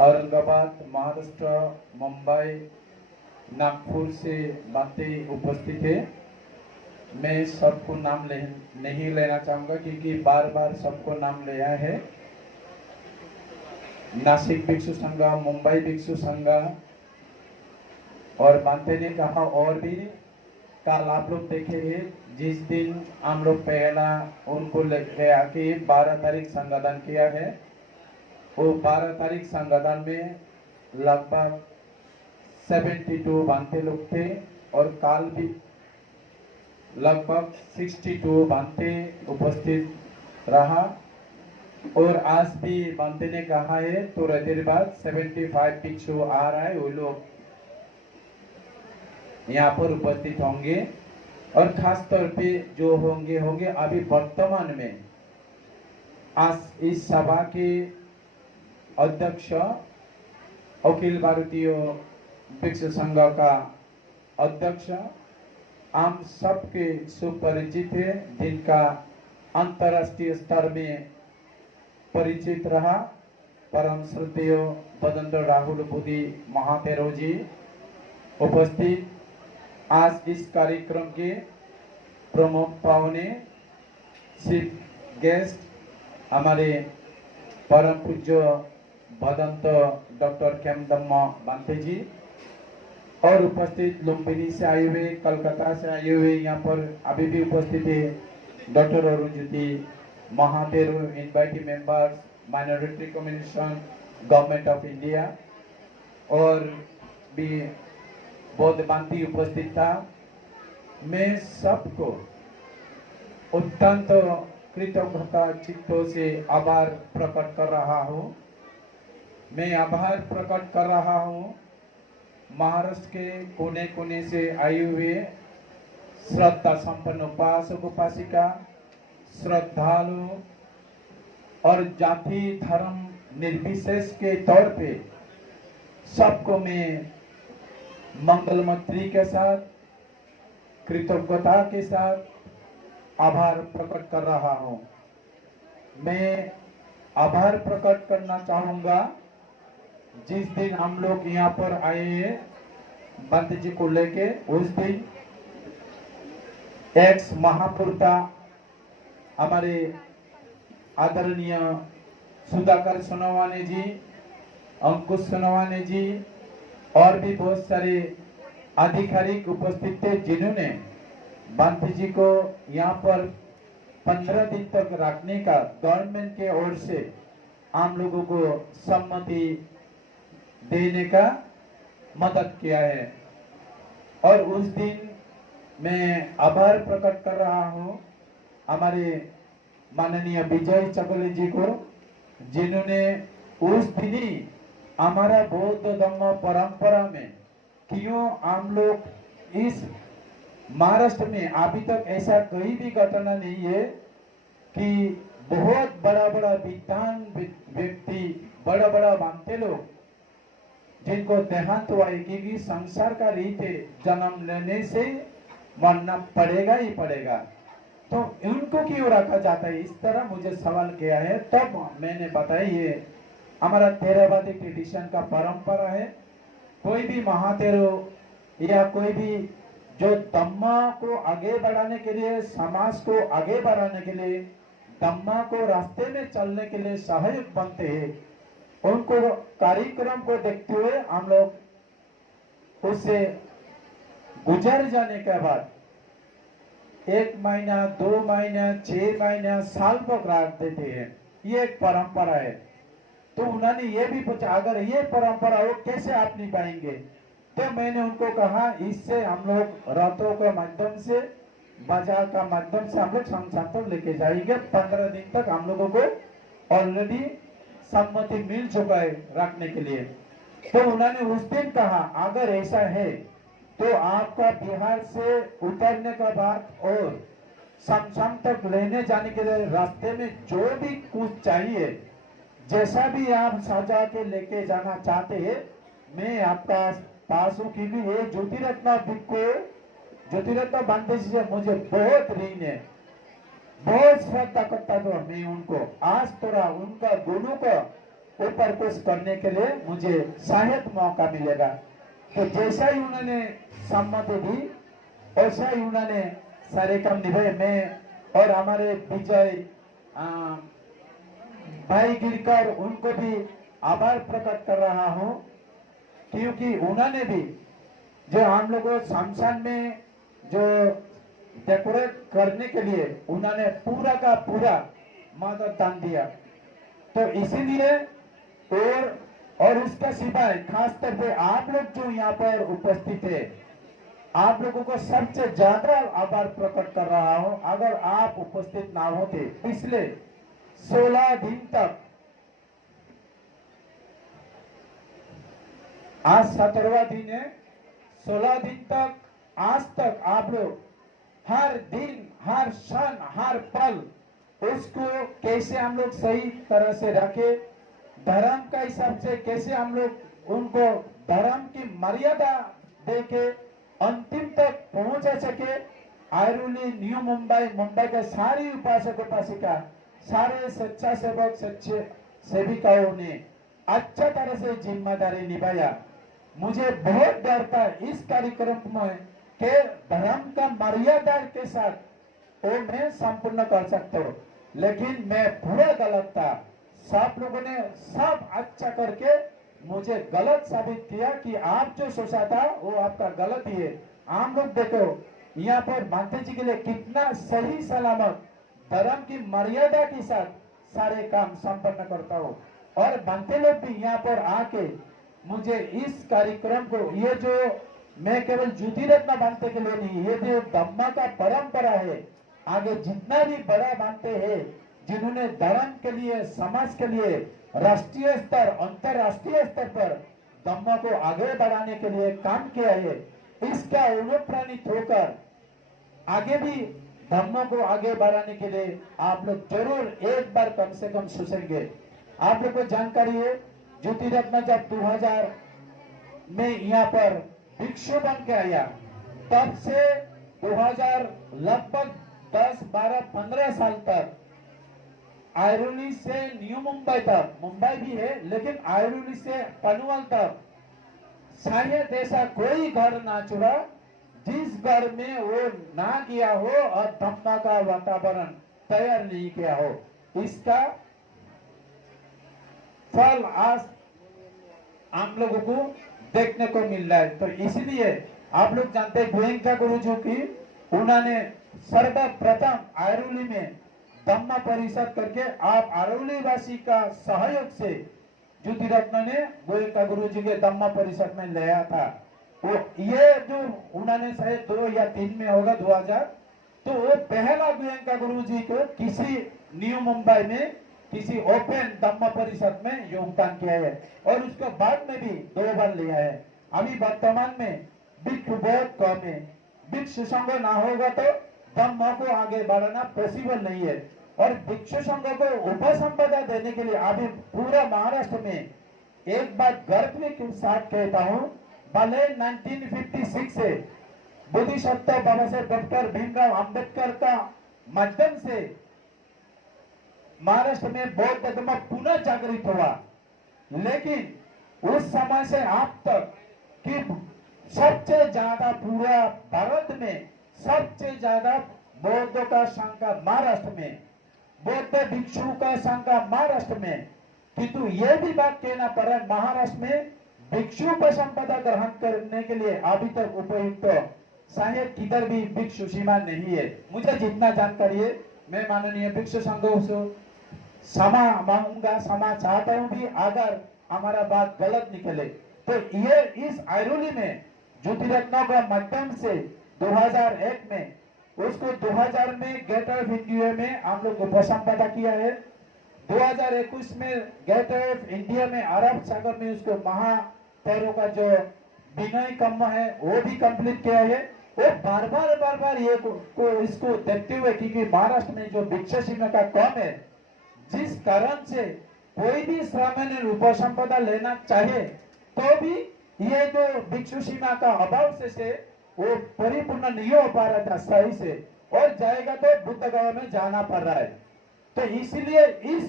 औरंगाबाद, महाराष्ट्र, मुंबई, नागपुर से भांति उपस्थित है। मैं सबको नाम नहीं लेना चाहूँगा क्योंकि बार बार सबको नाम लिया है। नासिक भिक्षु संघ, मुंबई भिक्षु संघ और बांते ने कहा और भी कल आप लोग देखेंगे जिस दिन हम लोग पहला उनको लेके आके 12 तारीख संगठन किया है, वो 12 तारीख संगठन में लगभग 72 बांते लोग थे और काल भी लगभग 62 बांते उपस्थित रहा। और आज भी बांते ने कहा है तो देर बाद 75 भिक्षु आ रहा है, वो लोग यहाँ पर उपस्थित होंगे। और खास तौर पे जो होंगे अभी वर्तमान में आज इस सभा के अध्यक्ष अखिल भारतीय भिक्षु संघ का अध्यक्ष हम सबके सुपरिचित है, जिनका अंतर्राष्ट्रीय स्तर में परिचित रहा, परम श्रद्धेय बदंत राहुल बुद्धि महातेरो जी उपस्थित। आज इस कार्यक्रम के प्रमुख पाहुने चीफ गेस्ट हमारे परम पूज्य बदंत डॉक्टर खेमदम्मा बांते जी और उपस्थित लुम्बिनी से आए हुए, कलकत्ता से आए हुए यहाँ पर अभी भी उपस्थित है doctor Arun Jyoti Mahathero, invited members, minority communication, government of India और भी बहुत बांती उपस्थित था। मैं सबको अत्यंत कृतज्ञता चित्तों से आभार प्रकट कर रहा हूँ। मैं आभार प्रकट कर रहा हूँ महाराष्ट्र के कोने कोने से आए हुए श्रद्धा संपन्न उपासक उपासिका, श्रद्धालु और जाति धर्म निर्विशेष के तौर पे सबको मैं मंगलमंत्री के साथ कृतज्ञता के साथ आभार प्रकट कर रहा हूं। मैं आभार प्रकट करना चाहूंगा जिस दिन हम लोग यहाँ पर आए हैं बंत जी को लेके, उस दिन एक्स महापुरुषा हमारे आदरणीय सुधाकर सोनवाने जी, अंकुश सोनवाने जी और भी बहुत सारे आधिकारिक उपस्थित थे, जिन्होंने बंत जी को यहाँ पर 15 दिन तक रखने का गवर्नमेंट के ओर से आम लोगों को सम्मति देने का मदद किया है। और उस दिन मैं आभार प्रकट कर रहा हूँ हमारे माननीय विजय चकोले जी को, जिन्होंने उस दिन ही हमारा बौद्ध धर्म परंपरा में क्यों हम लोग इस महाराष्ट्र में अभी तक ऐसा कोई भी घटना नहीं है कि बहुत बड़ा बड़ा विद्वान व्यक्ति, बड़ा बड़ा मानते लोग जिनको देहांत हुआ है, क्योंकि संसार का रीत है जन्म लेने से मरना पड़ेगा ही पड़ेगा, तो उनको क्यों रखा जाता है, इस तरह मुझे सवाल किया है। तब मैंने बताया ये हमारा थेरावादी ट्रेडिशन का परंपरा है। कोई भी महातेरो या कोई भी जो धम्मा को आगे बढ़ाने के लिए, समाज को आगे बढ़ाने के लिए, धम्मा को रास्ते में चलने के लिए सहायक बनते हैं, उनको कार्यक्रम को देखते हुए हम लोग उससे गुजर जाने के बाद 1 महीना, 2 महीना, 6 महीना, साल तक राख देते हैं। ये एक परंपरा है। तो उन्होंने ये भी पूछा अगर ये परंपरा हो कैसे आप निभाएंगे, तो मैंने उनको कहा इससे हम लोग रातों के माध्यम से, बाजार का माध्यम से हम लोग संसार तक लेके जाएंगे। 15 दिन तक हम लोगों को ऑलरेडी सम्मति मिल चुका है रखने के लिए। तो उन्होंने उस दिन कहा अगर ऐसा है तो आपका बिहार से उतरने का बाद और समसम तक लेने जाने के लिए रास्ते में जो भी कुछ चाहिए, जैसा भी आप सजा के लेके जाना चाहते हैं, मैं आपका पास हूँ। क्योंकि ये ज्योतिरत्न बांधे से मुझे बहुत ऋण है, बहुत श्रद्धा करता था मैं उनको। आज थोड़ा उनका गुणों को ऊपर कुछ करने के लिए मुझे शायद मौका मिलेगा। तो जैसा ही उन्होंने सम्मति दी वैसा ही उन्होंने सारे काम निभाए। मैं और हमारे विजय भाई गिरकर उनको भी आभार प्रकट कर रहा हूँ, क्योंकि उन्होंने भी जो हम लोगों शमशान में जो डेकोरेट करने के लिए उन्होंने पूरा का पूरा मदद दान दिया। तो इसीलिए और उसका सिवाय खास तौर पे आप लोग जो यहाँ पर उपस्थित है, आप लोगों को सबसे ज्यादा आभार प्रकट कर रहा हूं। अगर आप उपस्थित ना होते पिछले 16 दिन तक, आज 17वां दिन है, 16 दिन तक आज तक आप लोग हर दिन, हर क्षण, हर पल उसको कैसे हम लोग सही तरह से रखे, धर्म का हिसाब से कैसे हम लोग उनको धर्म की मर्यादा देके अंतिम तक पहुंचा सके। आयरोली, न्यू मुंबई, मुंबई के सारी उपासक उपासिका, सारे सच्चा सेवक, सच्चे सेविकाओं ने अच्छा तरह से जिम्मेदारी निभाया। मुझे बहुत डर था इस कार्यक्रम में के धर्म का मर्यादा के साथ वो मैं संपूर्ण कर सकता हूँ, लेकिन मैं पूरा गलत था। सब लोगों ने सब अच्छा करके मुझे गलत साबित किया कि आप जो सोचा था वो आपका गलत ही है। हम लोग देखो यहाँ पर मानते जी के लिए कितना सही सलामत धर्म की मर्यादा के साथ सारे काम संपन्न करता हूँ। और बनते लोग भी यहाँ पर आके मुझे इस कार्यक्रम को, ये जो मैं केवल ज्योतिरत्न बांधते के लिए नहीं, ये जो धम्मा का परंपरा है, आगे जितना भी बड़ा बांधते हैं जिन्होंने धर्म के लिए, समाज के लिए राष्ट्रीय स्तर, अंतरराष्ट्रीय स्तर पर धम्मा को आगे बढ़ाने के लिए काम किया है, इसका अनुप्राणित होकर आगे भी धम्मा को आगे बढ़ाने के लिए आप लोग जरूर एक बार कम से कम सोचेंगे। आप लोग को जानकारी है ज्योतिरत्न जब 2000 में यहाँ पर भिक्षु बन के आया, तब से 2000 लगभग 10, 12, 15 साल तक आयरोली से न्यू मुंबई तक, मुंबई भी है लेकिन आयरोली से पनवल तक शायद ऐसा कोई घर ना चुरा जिस घर में वो ना किया हो और धम्मा का वातावरण तैयार नहीं किया हो। इसका फल आज हम लोगों को देखने को मिल रहा है। तो इसलिए आप लोग जानते हैं गोयंका गुरु जी की, उन्होंने सर्वप्रथम आयरोली में धम्मा परिषद करके आप आयरोली वासी का सहयोग से ज्योतिरत्न ने गोयंका गुरु जी के धम्मा परिषद में लाया था। वो ये जो उन्होंने शायद 2 या 3 में होगा 2000, तो वो पहला गोयनका गुरु जी को किसी न्यू मुंबई में किसी ओपन धम्म परिषद में योगदान किया है और उसके बाद में भी 2 बार लिया है। अभी वर्तमान में भिक्षु बहुत कम है। भिक्षु संघ ना होगा तो धम्म को आगे बढ़ाना पॉसिबल नहीं है। और भिक्षु संघ को उपसंपदा देने के लिए अभी पूरा महाराष्ट्र में एक बात गर्व के साथ कहता हूँ, भले 1956 से बोधिसत्व बाबा साहेब डॉक्टर भीमराव अंबेडकर का माध्यम से महाराष्ट्र में बौद्ध धर्म पुनः जागृत हुआ, लेकिन उस समय से अब तक कि सबसे ज्यादा पूरा भारत में सबसे ज्यादा बौद्ध का संख्या महाराष्ट्र में, बौद्ध भिक्षु का संख्या महाराष्ट्र में। किंतु ये भी बात कहना पड़ा, महाराष्ट्र में भिक्षु पर संपदा ग्रहण करने के लिए अभी तक उपयुक्त शायद किधर भी भिक्षु सीमा नहीं है। मुझे जितना जानकारी है, मैं माननीय भिक्षु संघों से क्षमा मांगूंगा, क्षमा चाहता हूँ भी अगर हमारा बात गलत निकले तो। ये इस आयरोली में ज्योतिरत्न का माध्यम से 2001 में उसको 2000 में गेट ऑफ इंडिया में हम लोग उपसंपदा किया है। 2021 में गेट ऑफ इंडिया में अरब सागर में उसको महापौरों का जो विनय कम है वो भी कंप्लीट किया है। वो बार बार ये को इसको देखते हुए क्योंकि महाराष्ट्र में जो भिक्षा सीमा का कम है, जिस कारण से कोई भी सामान्य उपसंपदा लेना चाहे तो भी ये जो भिक्षु सीमा का अभाव से वो परिपूर्ण नहीं हो पा रहा था सही से, और जाएगा तो बुद्ध गांव में जाना पड़ रहा है। तो इसलिए इस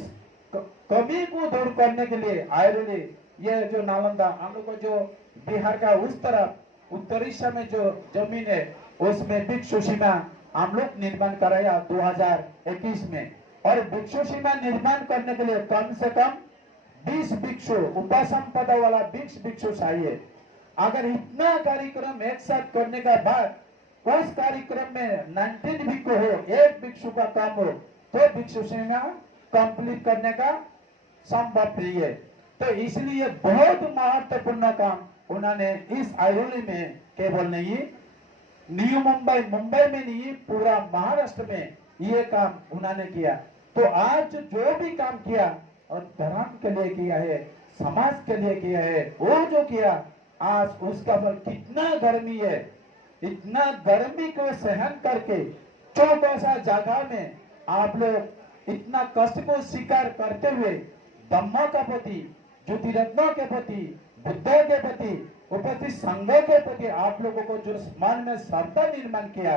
कमी को दूर करने के लिए आयरोली ये जो नालंदा हम लोग को जो बिहार का उस तरफ उत्तरीसा में जो जमीन है उसमें भिक्षु सीमा हम लोग निर्माण कराया 2021 में। और भिक्षु सीमा निर्माण करने के लिए कम से कम 20 भिक्षु उपसंपदा वाला 20 भिक्षु चाहिए। अगर इतना कार्यक्रम एक साथ करने के बाद उस कार्यक्रम में 19 भिक्षु हो, एक भिक्षु का काम हो, तो भिक्षु सीमा कंप्लीट करने का संभव नहीं है। तो इसलिए बहुत महत्वपूर्ण काम उन्होंने इस आयरोली में केवल नहीं, न्यू मुंबई में नहीं, पूरा महाराष्ट्र में ये काम उन्होंने किया। तो आज जो भी काम किया और धर्म के लिए किया है, समाज के लिए किया है, वो जो किया आज उसका फल कितना गर्मी है, इतना गर्मी को सहन करके चौकोसा जगह में आप लोग इतना कष्ट को स्वीकार करते हुए धम्म के प्रति, ज्योतिरत्न के प्रति, बुद्ध के प्रति, उपस्थित संघों के प्रति आप लोगों को जो मन में श्रद्धा निर्माण किया,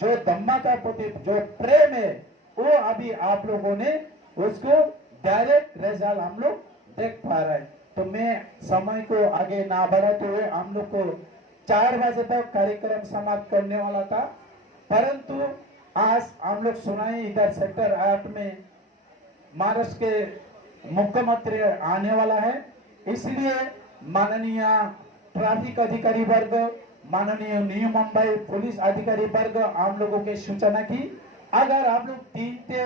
जो धम्म का प्रति जो प्रेम है, वो अभी आप लोगों ने उसको डायरेक्ट रिजल्ट हम लोग देख पा रहे हैं। तो मैं समय को आगे ना बढ़ाते हुए हम लोग को 4 बजे तक कार्यक्रम समाप्त करने वाला था, परंतु आज हम लोग सुनाए इधर सेक्टर 8 में महाराष्ट्र के मुख्यमंत्री आने वाला है, इसलिए माननीय ट्रैफिक अधिकारी वर्ग, माननीय न्यू मुंबई पुलिस अधिकारी वर्ग हम लोगों के सूचना की, अगर आप लोग 3 से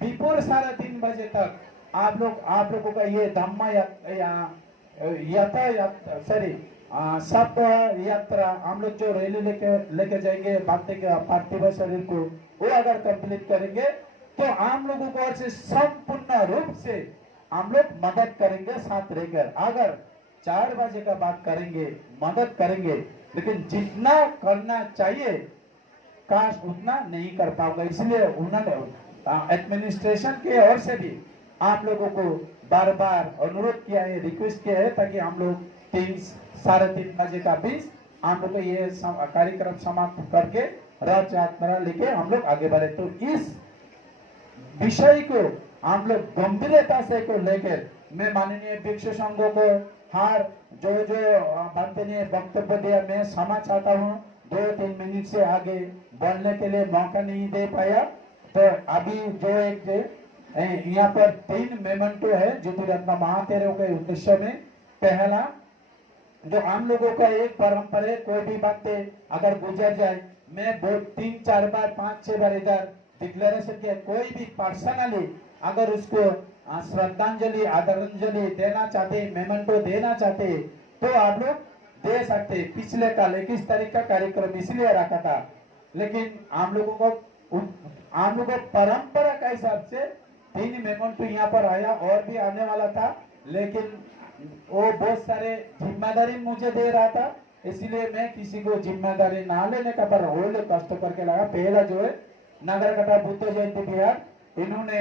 बिफोर 3:30 बजे तक आप लोगों का ये धम्म सब यात्रा हम लोग जो रैली लेके जाएंगे बातें के पार्थिव शरीर को, वो अगर कंप्लीट करेंगे तो हम लोगों को और से संपूर्ण रूप से हम लोग मदद करेंगे साथ रहकर। अगर 4 बजे का बात करेंगे, मदद करेंगे, लेकिन जितना करना चाहिए काश उतना नहीं कर पाऊंगा। इसलिए उन्होंने एडमिनिस्ट्रेशन के ओर से भी आप लोगों को बार बार अनुरोध किया है, रिक्वेस्ट किया है, ताकि हम लोग 3-3:30 बजे का बीच हम लोग को ये कार्यक्रम समाप्त करके रथ यात्रा लेके हम लोग आगे बढ़े। तो इस विषय को हम लोग गंभीरता से को लेकर मैं माननीय भिक्षु संघों को हर जो बनते ने वक्तव्य दिया, मैं क्षमा चाहता हूँ 2-3 मिनट से आगे बोलने के लिए मौका नहीं दे पाया। तो अभी जो एक यहाँ पर 3 मेमेंटो है ज्योतिरत्न महातेरों के उद्देश्य में। पहला जो हम लोगों का एक परंपरा है, कोई भी बातें अगर गुजर जाए, मैं 3-4 बार 5-6 बार इधर डिक्लेरेशन किया, कोई भी पर्सनली अगर उसको श्रद्धांजलि आदरांजलि देना चाहते, मेमेंटो देना चाहते, तो आप लोग दे सकते। पिछले कल 21 तारीख का कार्यक्रम इसलिए रखा था, लेकिन हम लोगों को परंपरा के हिसाब से 3 मेमोंटो यहाँ पर आया, और भी आने वाला था, लेकिन वो बहुत सारे जिम्मेदारी मुझे दे रहा था, इसलिए मैं किसी को जिम्मेदारी ना लेने का, पर वो लोग कष्ट करके लगा। पहला जो है नगरकथा बुद्ध जयंती बिहार, इन्होंने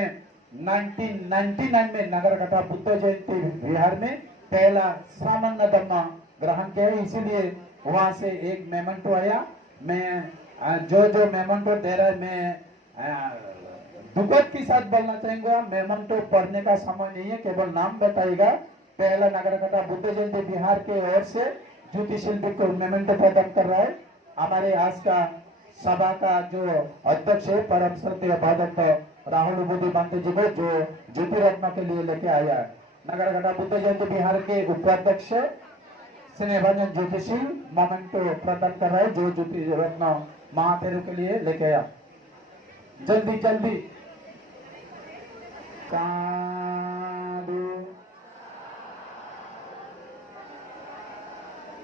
1999 में नगरकथा बुद्ध जयंती बिहार में पहला सामान्य धर्म ग्रहण किया, इसीलिए वहां से एक मेमोंटो आया। मैं जो मेमोंटो दे रहा है, मैं दुखद के साथ बोलना चाहूंगा, मेमोंटो पढ़ने का समय नहीं है, केवल नाम बताएगा। पहला नगरकथा बुद्ध जयंती बिहार के ओर से ज्योति शिल्पी को मेमोंटो प्रदान कर रहा है हमारे आज का सभा का जो अध्यक्ष है परम श्रद्धेय पादक राहुल बुद्धि बांते जी को, जो ज्योति रत्न के लिए लेके आया है। नगरकथा बुद्ध जयंती बिहार के उपाध्यक्ष स्नेहभाजन ज्योतिषी मोमेंटो प्रदान कर रहा है, जो ज्योति रत्न महातेरु के लिए लेके आया। जल्दी जल्दी साधु।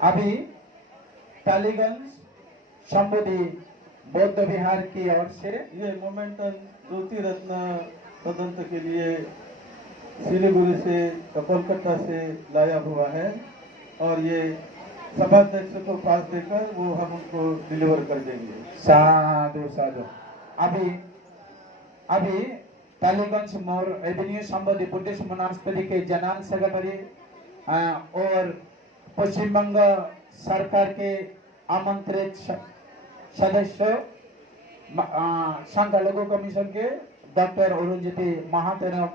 अभी टालीगंज शंभुदी बौद्ध विहार की ओर से ये मोमेंटम ज्योति रत्न तदंत के लिए सिलीगुड़ी से कोलकाता से लाया हुआ है, और ये सभाध्यक्ष को पास देकर वो हम उनको डिलीवर कर देंगे। साधु साधु। अभी टालीगंज मोर एवेन्यू संबंधी बुद्धिस्ट मोनास्ट्री के जनरल सेक्रेटरी और पश्चिम बंग सरकार के आमंत्रित सदस्य संघ लघु कमीशन के डॉक्टर अरुणज्योति महातेरु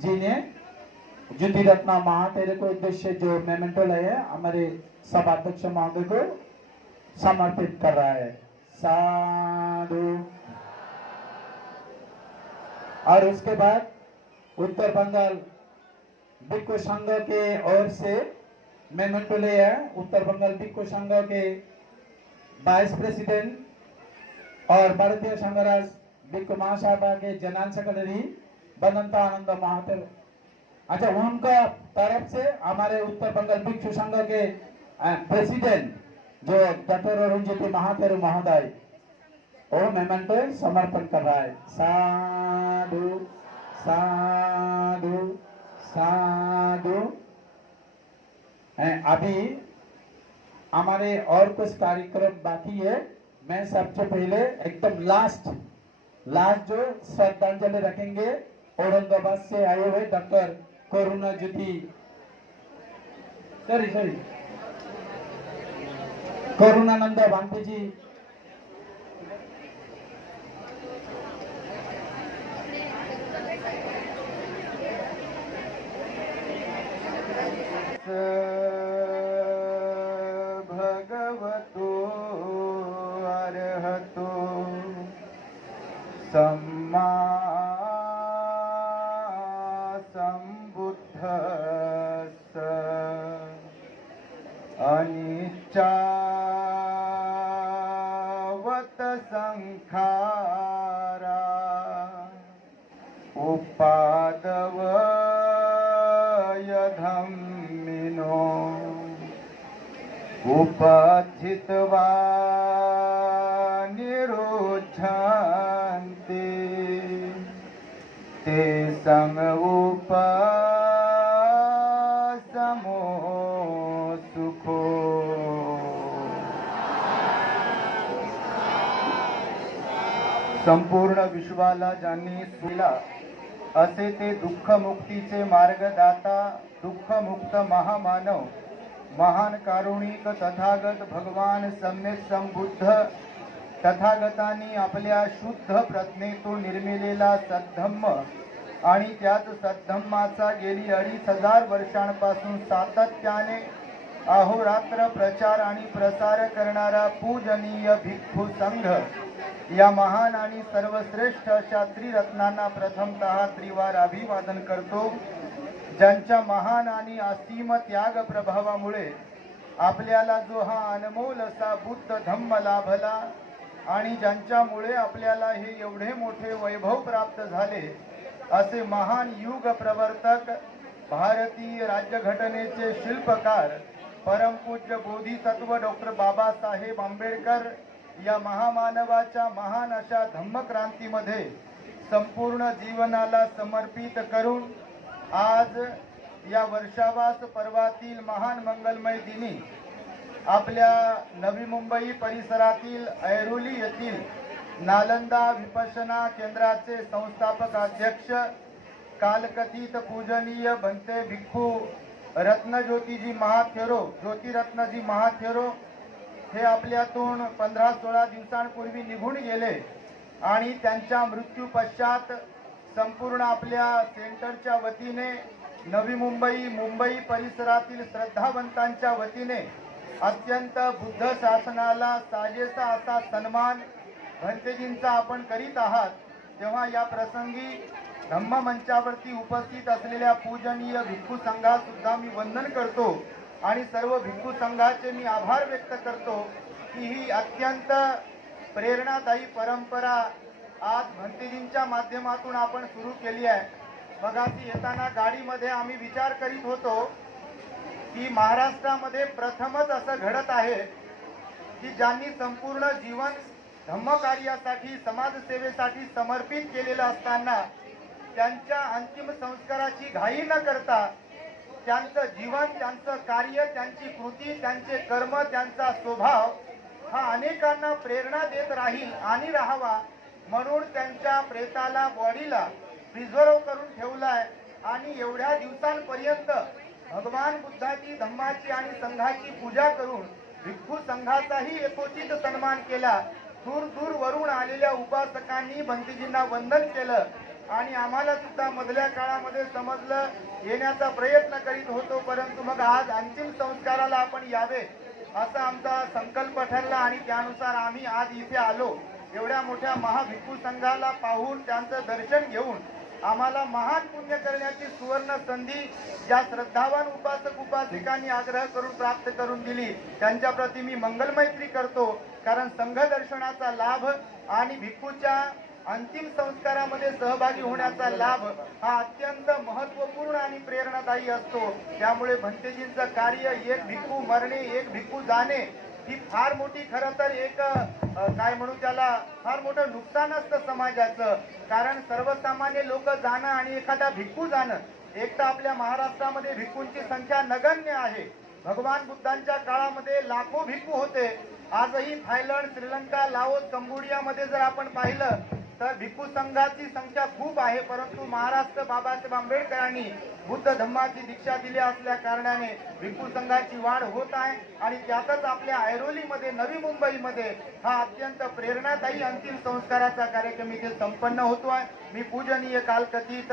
जी ने ज्योति रत्न महातेरु को उद्देश्य जो मेमेंटो लाए हमारे सभाध्यक्ष महोदय को समर्पित कर रहा है। साधु। और उसके बाद उत्तर बंगाल भिक्खु संघ के ओर से मेमेंटो ले आया। उत्तर बंगाल भिक्खु संघ के वाइस प्रेसिडेंट और भारतीय संघराज भिक्खु महासभा के जनरल सेक्रेटरी बदंता आनंद महातेरु, अच्छा उनका तरफ से हमारे उत्तर बंगाल भिक्षु संघ के प्रेसिडेंट जो डॉक्टर अरुणज्योति महातेरु महोदय वो मेमेंटो समर्पण कर रहा है। साधु साधु साधु। अभी हमारे और कुछ कार्यक्रम बाकी है। मैं सबसे पहले एकदम लास्ट जो श्रद्धांजलि रखेंगे औरंगाबाद से आए हुए डॉक्टर करुणा ज्योति करुणानंद भांति जी। भगवतो अर्हतो सम्मा संबुद्धस्स अनिच्चावत संखारा उपादवयधम्मिनो उपस्थित्वा निरुद्धन्ति ते समो सुखो। संपूर्ण विश्वाला ज्यांनी सुला असे ते दुःख मुक्तीचे मार्गदाता दुःखमुक्त महामानव महान कारुणिक तथागत भगवान सम्यक संबुद्ध तथागतांनी आपल्या शुद्ध प्रज्ञेतून निर्मिलेला सद्धम्म आणि त्याच सद्धम्माचा गेली 2500 वर्षांपासून सातत्याने अहोरात्र प्रचार आणि प्रसार करणारा पूजनीय भिक्खू संघ या महान आणि सर्वश्रेष्ठ अशा त्रिरत्नांना प्रथमतः त्रिवार अभिवादन करतो, ज्यांच्या महान आणि असीम त्याग प्रभावामुळे आपल्याला जो हा अनमोल असा बुद्ध धम्म लाभला आणि ज्यांच्यामुळे आपल्याला हे एवढे मोठे वैभव प्राप्त झाले असे महान युग प्रवर्तक भारतीय राज्यघटनेचे शिल्पकार परमपूज्य बोधिसत्व डॉक्टर बाबासाहेब आंबेडकर या महामानवाच्या महान अशा धम्मक्रांतीमध्ये संपूर्ण जीवनाला समर्पित करून आज या वर्षावास पर्वातील महान मंगलमय दिनी आपल्या नवी मुंबई परिसरातील ऐरोली येथील नालंदा विपश्यना केंद्राचे संस्थापक अध्यक्ष कालकथित पूजनीय बनते भिक्खू रत्नज्योतीजी महाथेरो ज्योतिरत्नजी महाथेरो हे आपल्यातून 15-16 दिवसांपूर्वी निघून गेले आणि त्यांच्या मृत्यू पश्चात संपूर्ण आपल्या सेंटरच्या वतीने नवी मुंबई परिसरातील श्रद्धावंतांच्या वतीने अत्यंत बुद्ध शासनाला साजेसा असा सन्मान भंतेजींचा आपण करीत आहात, तेव्हा या प्रसंगी धम्म मंचावरती उपस्थित असलेल्या पूजनीय भिक्खू संघास सुद्धा मी वंदन करतो आणि सर्व भिक्खू संघाचे मी आभार व्यक्त करतो की ही अत्यंत प्रेरणादायी परंपरा आज भंतेजींच्या माध्यमातून आपण सुरू केली आहे. मगाशी येताना गाडीमध्ये आम्ही विचार करीत होतो की महाराष्ट्रामध्ये प्रथमच असं घडत आहे की ज्यांनी संपूर्ण जीवन धम्मकार्यासाठी समाजसेवेसाठी समर्पित केलेलं असताना त्यांच्या अंतिम संस्काराची घाई न करता त्यांचं जीवन, त्यांचं कार्य, त्यांची कृती, त्यांचे कर्म, त्यांचा स्वभाव हा अनेकांना प्रेरणा देत राहील आणि राहावा म्हणून त्यांच्या प्रेताला, बॉडीला प्रिझर्व करून ठेवलाय आणि एवढ्या दिवसांपर्यंत भगवान बुद्धाची, धम्माची आणि संघाची पूजा करून भिक्खू संघाचाही यथोचित सन्मान केला. दूर वरून आलेल्या उपासकांनी भंतेजींना वंदन केलं आणि आम्हाला सुद्धा मधल्या काळामध्ये समजलं, येण्याचा प्रयत्न करीत होतो, परंतु मग आज अंतिम संस्काराला आपण यावे असा आमचा संकल्प ठरला आणि त्यानुसार आम्ही आज इथे आलो. एवढ्या मोठ्या महाभिक्खू संघाला पाहून त्यांचं दर्शन घेऊन आम्हाला महान पुण्य करण्याची सुवर्ण संधी ज्या श्रद्धावान उपासक उपासिकांनी आग्रह करून प्राप्त करून दिली त्यांच्या प्रती मी मंगलमैत्री करतो. कारण संघ दर्शनाचा लाभ आणि भिक्खूच्या अंतिम संस्कारामध्ये सहभागी होण्याचा लाभ हा अत्यंत महत्वपूर्ण आणि प्रेरणादायी असतो. त्यामुळे भंतेजींचं कार्य, एक भिक्खू मरणे, एक भिक्खू जाणे ही फार मोठी खरं तर एक काय म्हणू त्याला फार मोठं नुकसान असतं समाजाचं. कारण सर्वसामान्य लोक जाणं आणि एखादा भिक्खू जाणं, एक तर आपल्या महाराष्ट्रामध्ये भिक्खूंची संख्या नगण्य आहे. भगवान बुद्धांच्या काळामध्ये लाखो भिक्खू होते. आजही थायलंड, श्रीलंका, लाओस, कंबोडियामध्ये जर आपण पाहिलं तर भिक्खू संघाची संख्या खूप आहे. परंतु महाराष्ट्र बाबासाहेब आंबेडकरांनी बुद्ध धम्माची दीक्षा दिली असल्या कारणाने भिक्खू संघाची वाढ होत आहे आणि त्यातच आपल्या ऐरोलीमध्ये, नवी मुंबईमध्ये हा अत्यंत प्रेरणादायी अंतिम संस्काराचा कार्यक्रम इथे संपन्न होतो आहे. मी पूजनीय कालकथित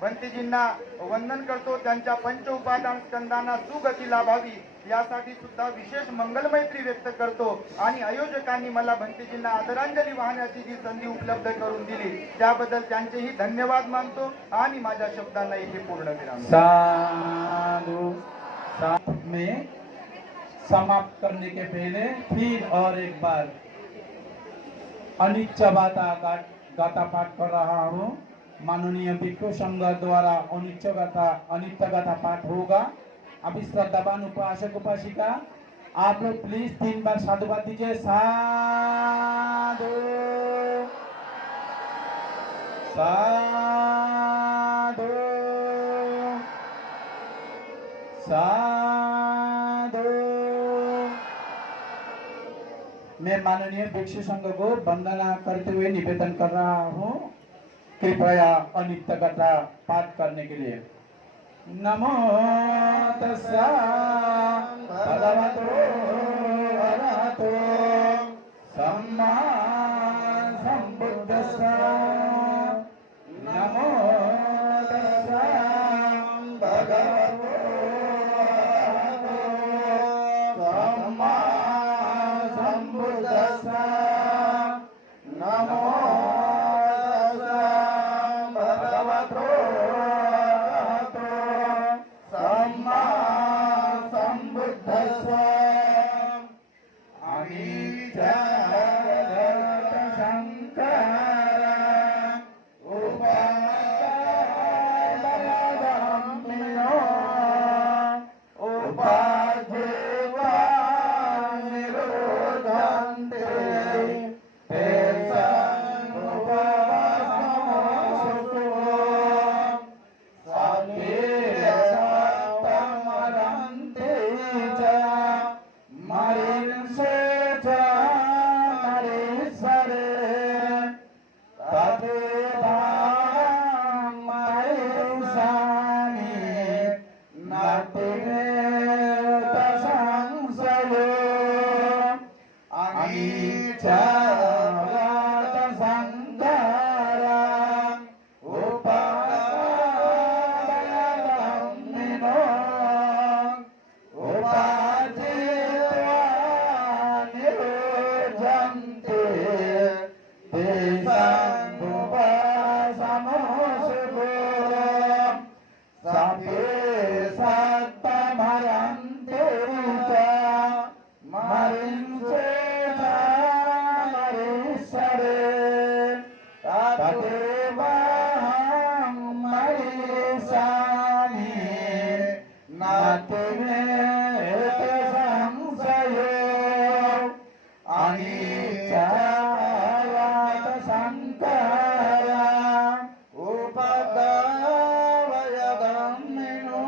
भंतेजींना वंदन करतो. त्यांच्या पंच उपादान स्कंदांना सुगती लाभावी यासाठी सुद्धा विशेष मंगलमैत्री व्यक्त करतो आणि आयोजकांनी मला भंतेजींना आदरांजली वाहण्याची जी संधी उपलब्ध करून दिली त्याबद्दल त्यांचेही धन्यवाद मानतो आणि माझ्या शब्दांना इथे पूर्ण विराम. साधु साथ में समाप्त करने के पहले फिर और एक बार अनिच्छ गाथा पाठ कर रहा हूँ. माननीय भिक्खू संघ द्वारा अनिच्छ गाथा पाठ होगा. अभी श्रद्धावान उपासक उपासिका आप लोग प्लीज 3 बार साधुवाद दीजिए. साधु साधु साधु. मैं माननीय भिक्षु संघ को वंदना करते हुए निवेदन कर रहा हूँ, कृपया अनित्य गाथा पाठ करने के लिए. नमो तस्सा भगवतो अरहतो सम्मा संबुद्धस्सा. नमो तस्सा भगवतो अरहतो सम्मा संबुद्धस्सा. नमो उपाजे अनिचा व्रत संगारा उपादयमिनो उपाजित्वा निरुजन्ते तेषां उपासमोऽसुरो सभे सत्तमरन्ते च मरिंसे मरीश्वरे तदेवाहं मरीषामि नाति मे संशयो अनिचारात संकारा उपदावयगम्मिनो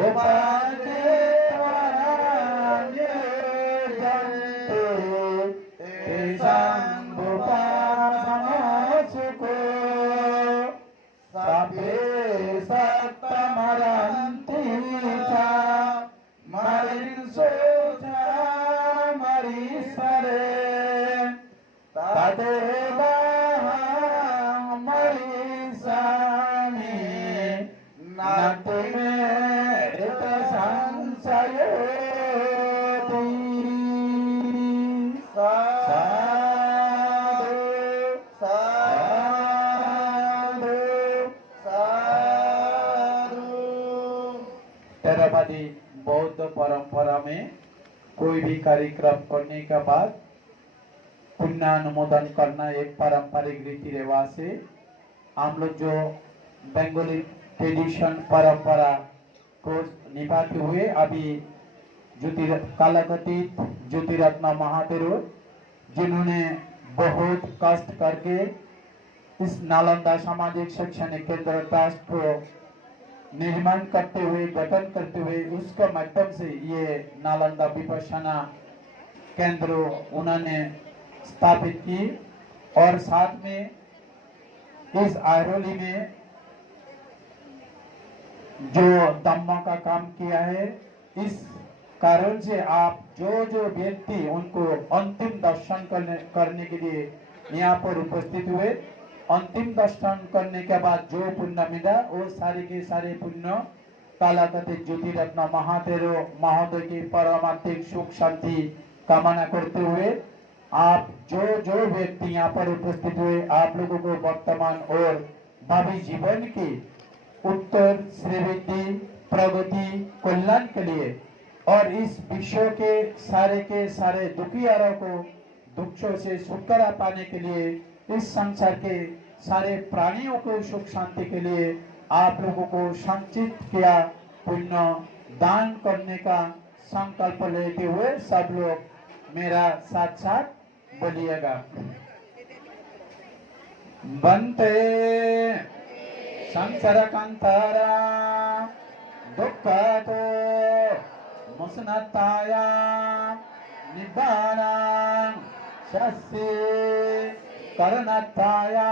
उपादित्वान्यजन्ते तेषां उपासमोऽसुको सभे सत्तमरन्ति च मरिंसो च मरीश्वरे तदेवाहं मरीषामि नाति मे संशयोऽस्ति। साधु साधु साधु। theravadi बौद्ध परंपरा में कोई भी कार्यक्रम करने के बाद पुण्यानुमोदन करना एक पारंपरिक रीति रिवाज है। हम लोग जो बंगाली ट्रेडिशन परंपरा को निभाते हुए अभी कालातीत ज्योतिरत्न महादेव जिन्होंने बहुत कष्ट करके इस नालंदा सामाजिक शैक्षणिक केंद्र ट्रस्ट को निर्माण करते हुए गठन करते हुए उसके माध्यम से ये नालंदा विपश्यना केंद्र उन्होंने स्थापित की और साथ में इस आयरोली में जो धम्म का काम किया है। इस कारण से आप जो व्यक्ति उनको अंतिम दर्शन करने के लिए यहाँ पर उपस्थित हुए, अंतिम दर्शन करने के बाद जो पुण्य मिला वो सारे के सारे पुण्य कालातीत ज्योतिरत्न महादेव महोदय की परमात्मिक सुख शांति कामना करते हुए आप जो व्यक्ति यहाँ पर उपस्थित हुए आप लोगों को वर्तमान और भावी जीवन की उत्तर श्रीवृद्धि प्रगति कल्याण के लिए और इस विश्व के सारे दुखियारों को दुखों से छुटकारा पाने के लिए इस संसार के सारे प्राणियों को सुख शांति के लिए आप लोगों को संचित किया पुण्य दान करने का संकल्प लेते हुए सब लोग मेरा साथ साथ बोलिएगा। बंते संसार कंतारा दुःखातो मुसनताया निब्बाना शस्ये कर्णताया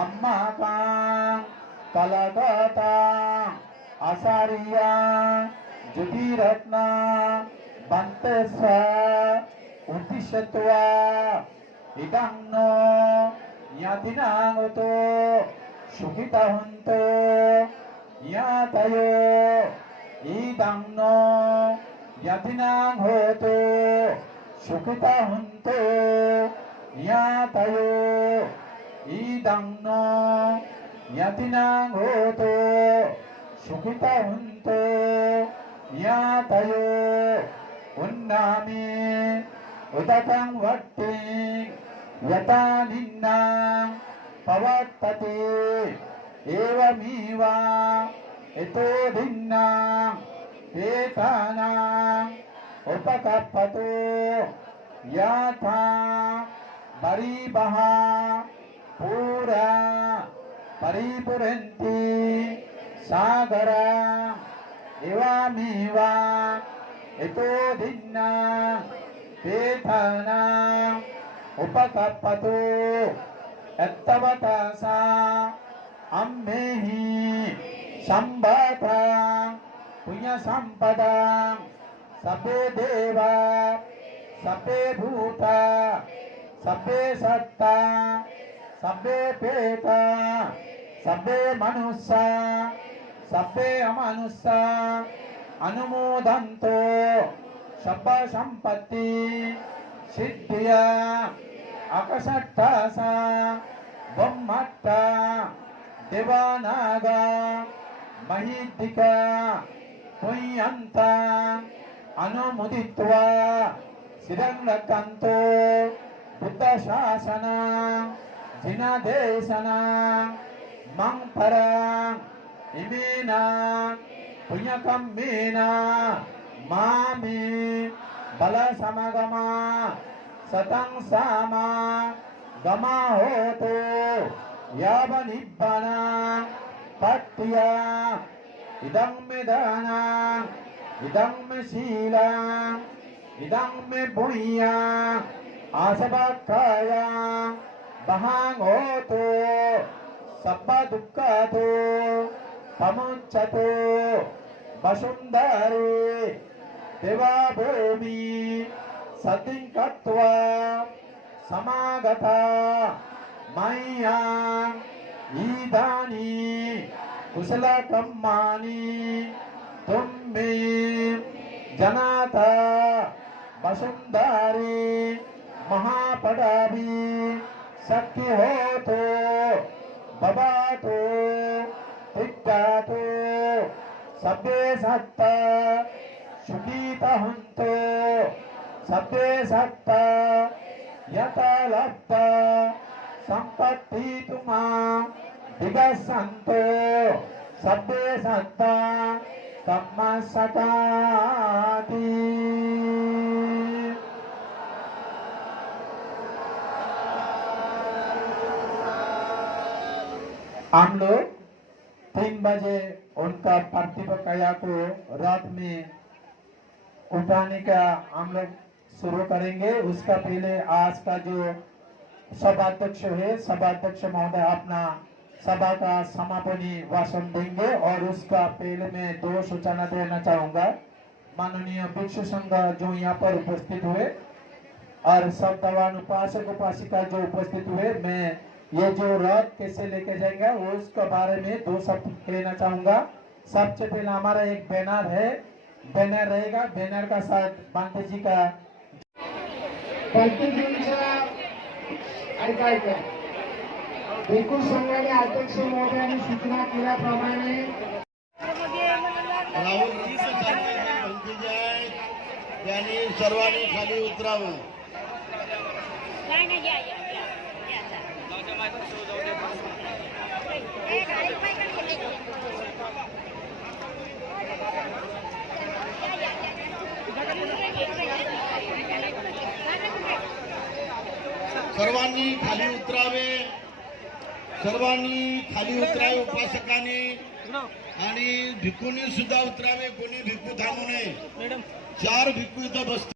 अम्मा का कलागता आसारिया ज्योतिरत्ना बंते स्वा उद्दिश्यत्वा इदंनो यातिनागतो सुखिता हन्तो यातयो इदंनो यातिनाग होतो सुखिता हन्तो यातयो इदंनो यातिनाग होतो सुखिता हन्तो यातयो उन्नामी उदकं वट्टि यता निन्ना पवत्तते एवमेव इतो भिन्ना एताना उपकप्पतो यथा बरीबः पूरा परिपुरन्ति सागरा एवमेव इतो भिन्ना एताना उपकप्पतो यत्तवता सा अम्मेहि संबता पुण्य संपदा सबे देवा सभ्ये भूता सभ्ये सत्ता सभ्ये पेता सभ्ये मनुष्या सभ्ये अमनुष्या अनुमोदन्तो शब्द संपत्ति सिद्धिया अकसट्टासा ब्रह्मट्टा देवानागा महिद्दिका पुण्यन्ता अनुमुदित्वा सिरंगकंतो बुद्ध शासन जिनादेशन मंगपरा इमेना पुण्यकम्मेना मामी बल समगमा सतं सामा गमा होतो याव निब्बना पट्टिया इदं में दाना इदं में शीला इदं में बुनिया आसबाकाया बहांग होतो सब्बा दुक्कातो पमुच्चतो वसुंधरे देवा भूमि सतिंकत्वा समागता मय्या ईदानी कुशल कर्माणि तुम्मे जनाता वसुंधरे महापदाभि शक्ति होतो बबातो तिक्कातो सभ्ये सत्ता सुखीता हंतो सभ्ये सत्ता यथा लब्धा संपत्ति तुमा दिगसंतो सभ्ये सत्ता कम्मा सताति। हम लोग 3 बजे उनका पार्थिव काया को रात में उठाने का हम लोग शुरू करेंगे। उसका पहले आज का जो सभाध्यक्ष है, सभाध्यक्ष महोदय अपना सभा का समापनी भाषण देंगे और उसका पहले मैं 2 सूचना देना चाहूंगा। माननीय भिक्षु संघ जो यहाँ पर उपस्थित हुए और सब दवान उपासक उपासिका जो उपस्थित हुए, मैं ये जो रथ कैसे लेके जाएंगे उसके बारे में 2 शब्द कहना चाहूंगा। सबसे पहले हमारा एक बैनर है, बैनर रहेगा, बैनर का साथ बांटे जी का ऐकायचं भिक्खू संघाने अध्यक्ष महोदयांनी सूचना केल्याप्रमाणे राहुल त्यांनी सर्वांनी खाली उतरावं। सर्वांनी खाली उतरावे, सर्वांनी खाली उतरावे उपासकांनी आणि भिक्खूंनी सुद्धा उतरावे। कोणी भिक्खू थांबू नये। 4 भिक्खू इथं बसतात।